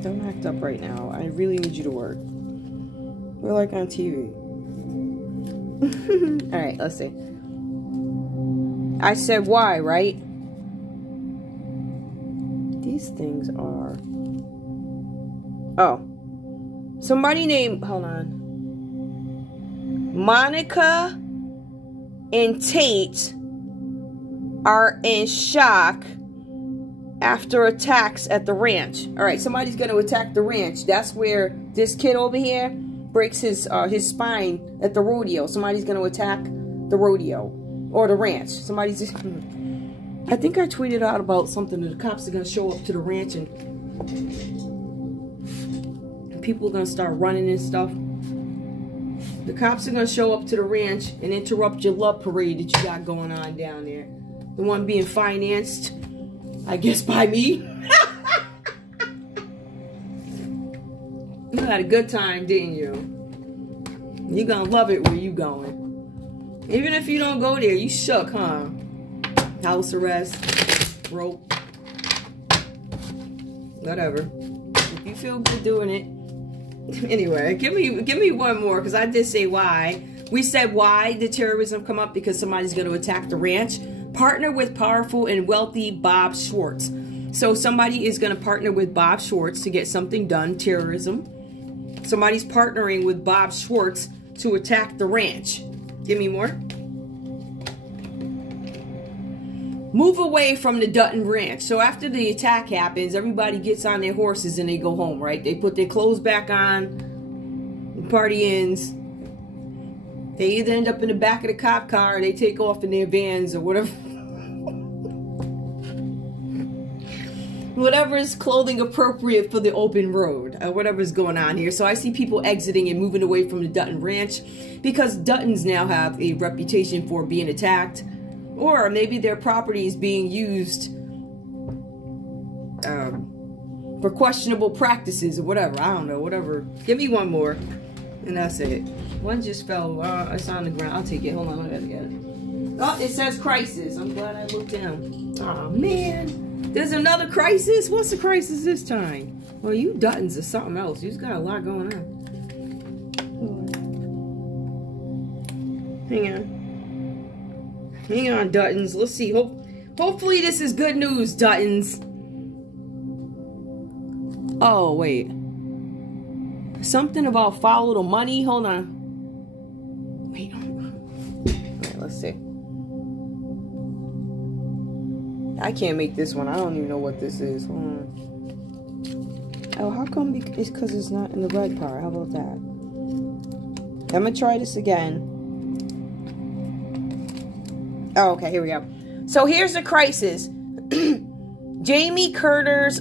Don't act up right now. I really need you to work. We're like on TV. Alright, let's see. I said why, right? These things are... Oh. Somebody named... Hold on. Monica and Tate are in shock after attacks at the ranch. Alright, somebody's going to attack the ranch. That's where this kid over here breaks his spine at the rodeo. Somebody's going to attack the rodeo. Or the ranch. Somebody's just... I think I tweeted out about something that the cops are going to show up to the ranch and people are going to start running and stuff. The cops are going to show up to the ranch and interrupt your love parade that you got going on down there. The one being financed, I guess, by me. You had a good time, didn't you? You're going to love it where you going. Even if you don't go there, you shook, huh? House arrest, rope, whatever. If you feel good doing it. Anyway, give me one more, because I did say why. We said why did terrorism come up? Because somebody's going to attack the ranch. Partner with powerful and wealthy Bob Schwartz. So somebody is going to partner with Bob Schwartz to get something done. Terrorism. Somebody's partnering with Bob Schwartz to attack the ranch. Give me more. move away from the Dutton Ranch. So after the attack happens, everybody gets on their horses and they go home, right? They put their clothes back on, the party ends. They either end up in the back of the cop car or they take off in their vans or whatever. Whatever is clothing appropriate for the open road, whatever's going on here. So I see people exiting and moving away from the Dutton Ranch because Duttons now have a reputation for being attacked, or maybe their property is being used for questionable practices or whatever. I don't know, whatever. Give me one more, and that's it. One just fell. It's on the ground. I'll take it. Hold on, I gotta get it. Oh, it says crisis. I'm glad I looked down. Oh man. There's another crisis? What's the crisis this time? Well, you Duttons are something else. You just got a lot going on. Hang on. Hang on, Duttons. Let's see. Hopefully this is good news, Duttons. Oh, wait. Something about follow the money? Hold on. Wait. Alright, let's see. I can't make this one. I don't even know what this is. Hold on. Oh, how come? It's because it's not in the red part. How about that? I'm going to try this again. Oh, okay. Here we go. So here's the crisis. Jamie Curter's...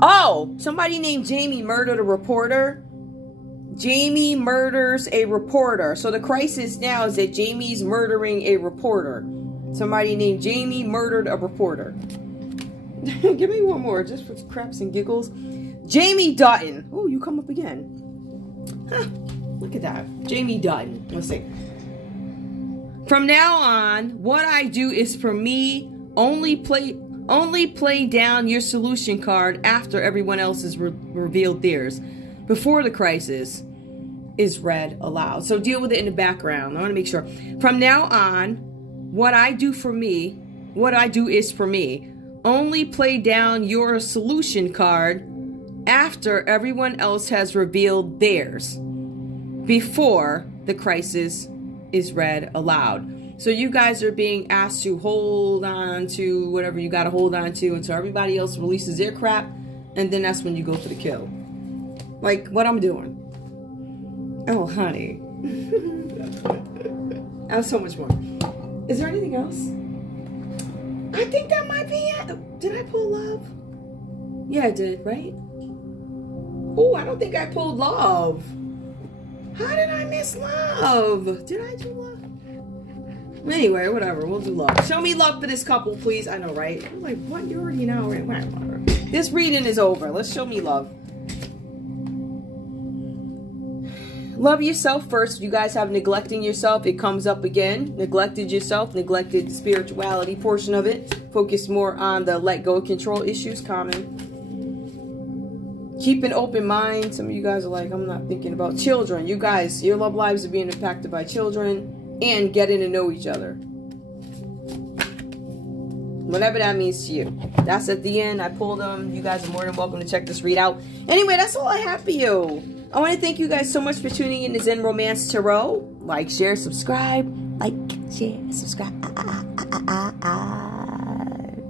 Oh! Somebody named Jamie murdered a reporter. Jamie murders a reporter. So the crisis now is that Jamie's murdering a reporter. Somebody named Jamie murdered a reporter. Give me one more, just for craps and giggles. Jamie Dutton. Oh, you come up again. Huh, look at that. Jamie Dutton. Let's see. From now on, what I do is for me, only play down your solution card after everyone else has revealed theirs. Before the crisis is read aloud. So deal with it in the background. I want to make sure. From now on, what I do for me, what I do is for me. Only play down your solution card after everyone else has revealed theirs. Before the crisis is read aloud. So you guys are being asked to hold on to whatever you got to hold on to until everybody else releases their crap. And then that's when you go for the kill. Like what I'm doing. Oh, honey. I have so much more. Is there anything else? I think that might be it. Did I pull love? Yeah, I did, right? Oh, I don't think I pulled love. How did I miss love? Did I do love? Anyway, whatever. We'll do love. Show me love for this couple, please. I know, right? I'm like, what? You already know, right? Whatever. This reading is over. Let's show me love. Love yourself first. If you guys have neglecting yourself, it comes up again. Neglected yourself, neglected the spirituality portion of it. Focus more on the let go control issues, common. Keep an open mind. Some of you guys are like, I'm not thinking about children. You guys, your love lives are being impacted by children and getting to know each other. Whatever that means to you. That's at the end. I pulled them. You guys are more than welcome to check this read out. Anyway, that's all I have for you. I want to thank you guys so much for tuning in to Zen Romance Tarot. Like, share, subscribe. Like, share, subscribe.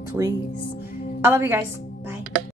Please. I love you guys.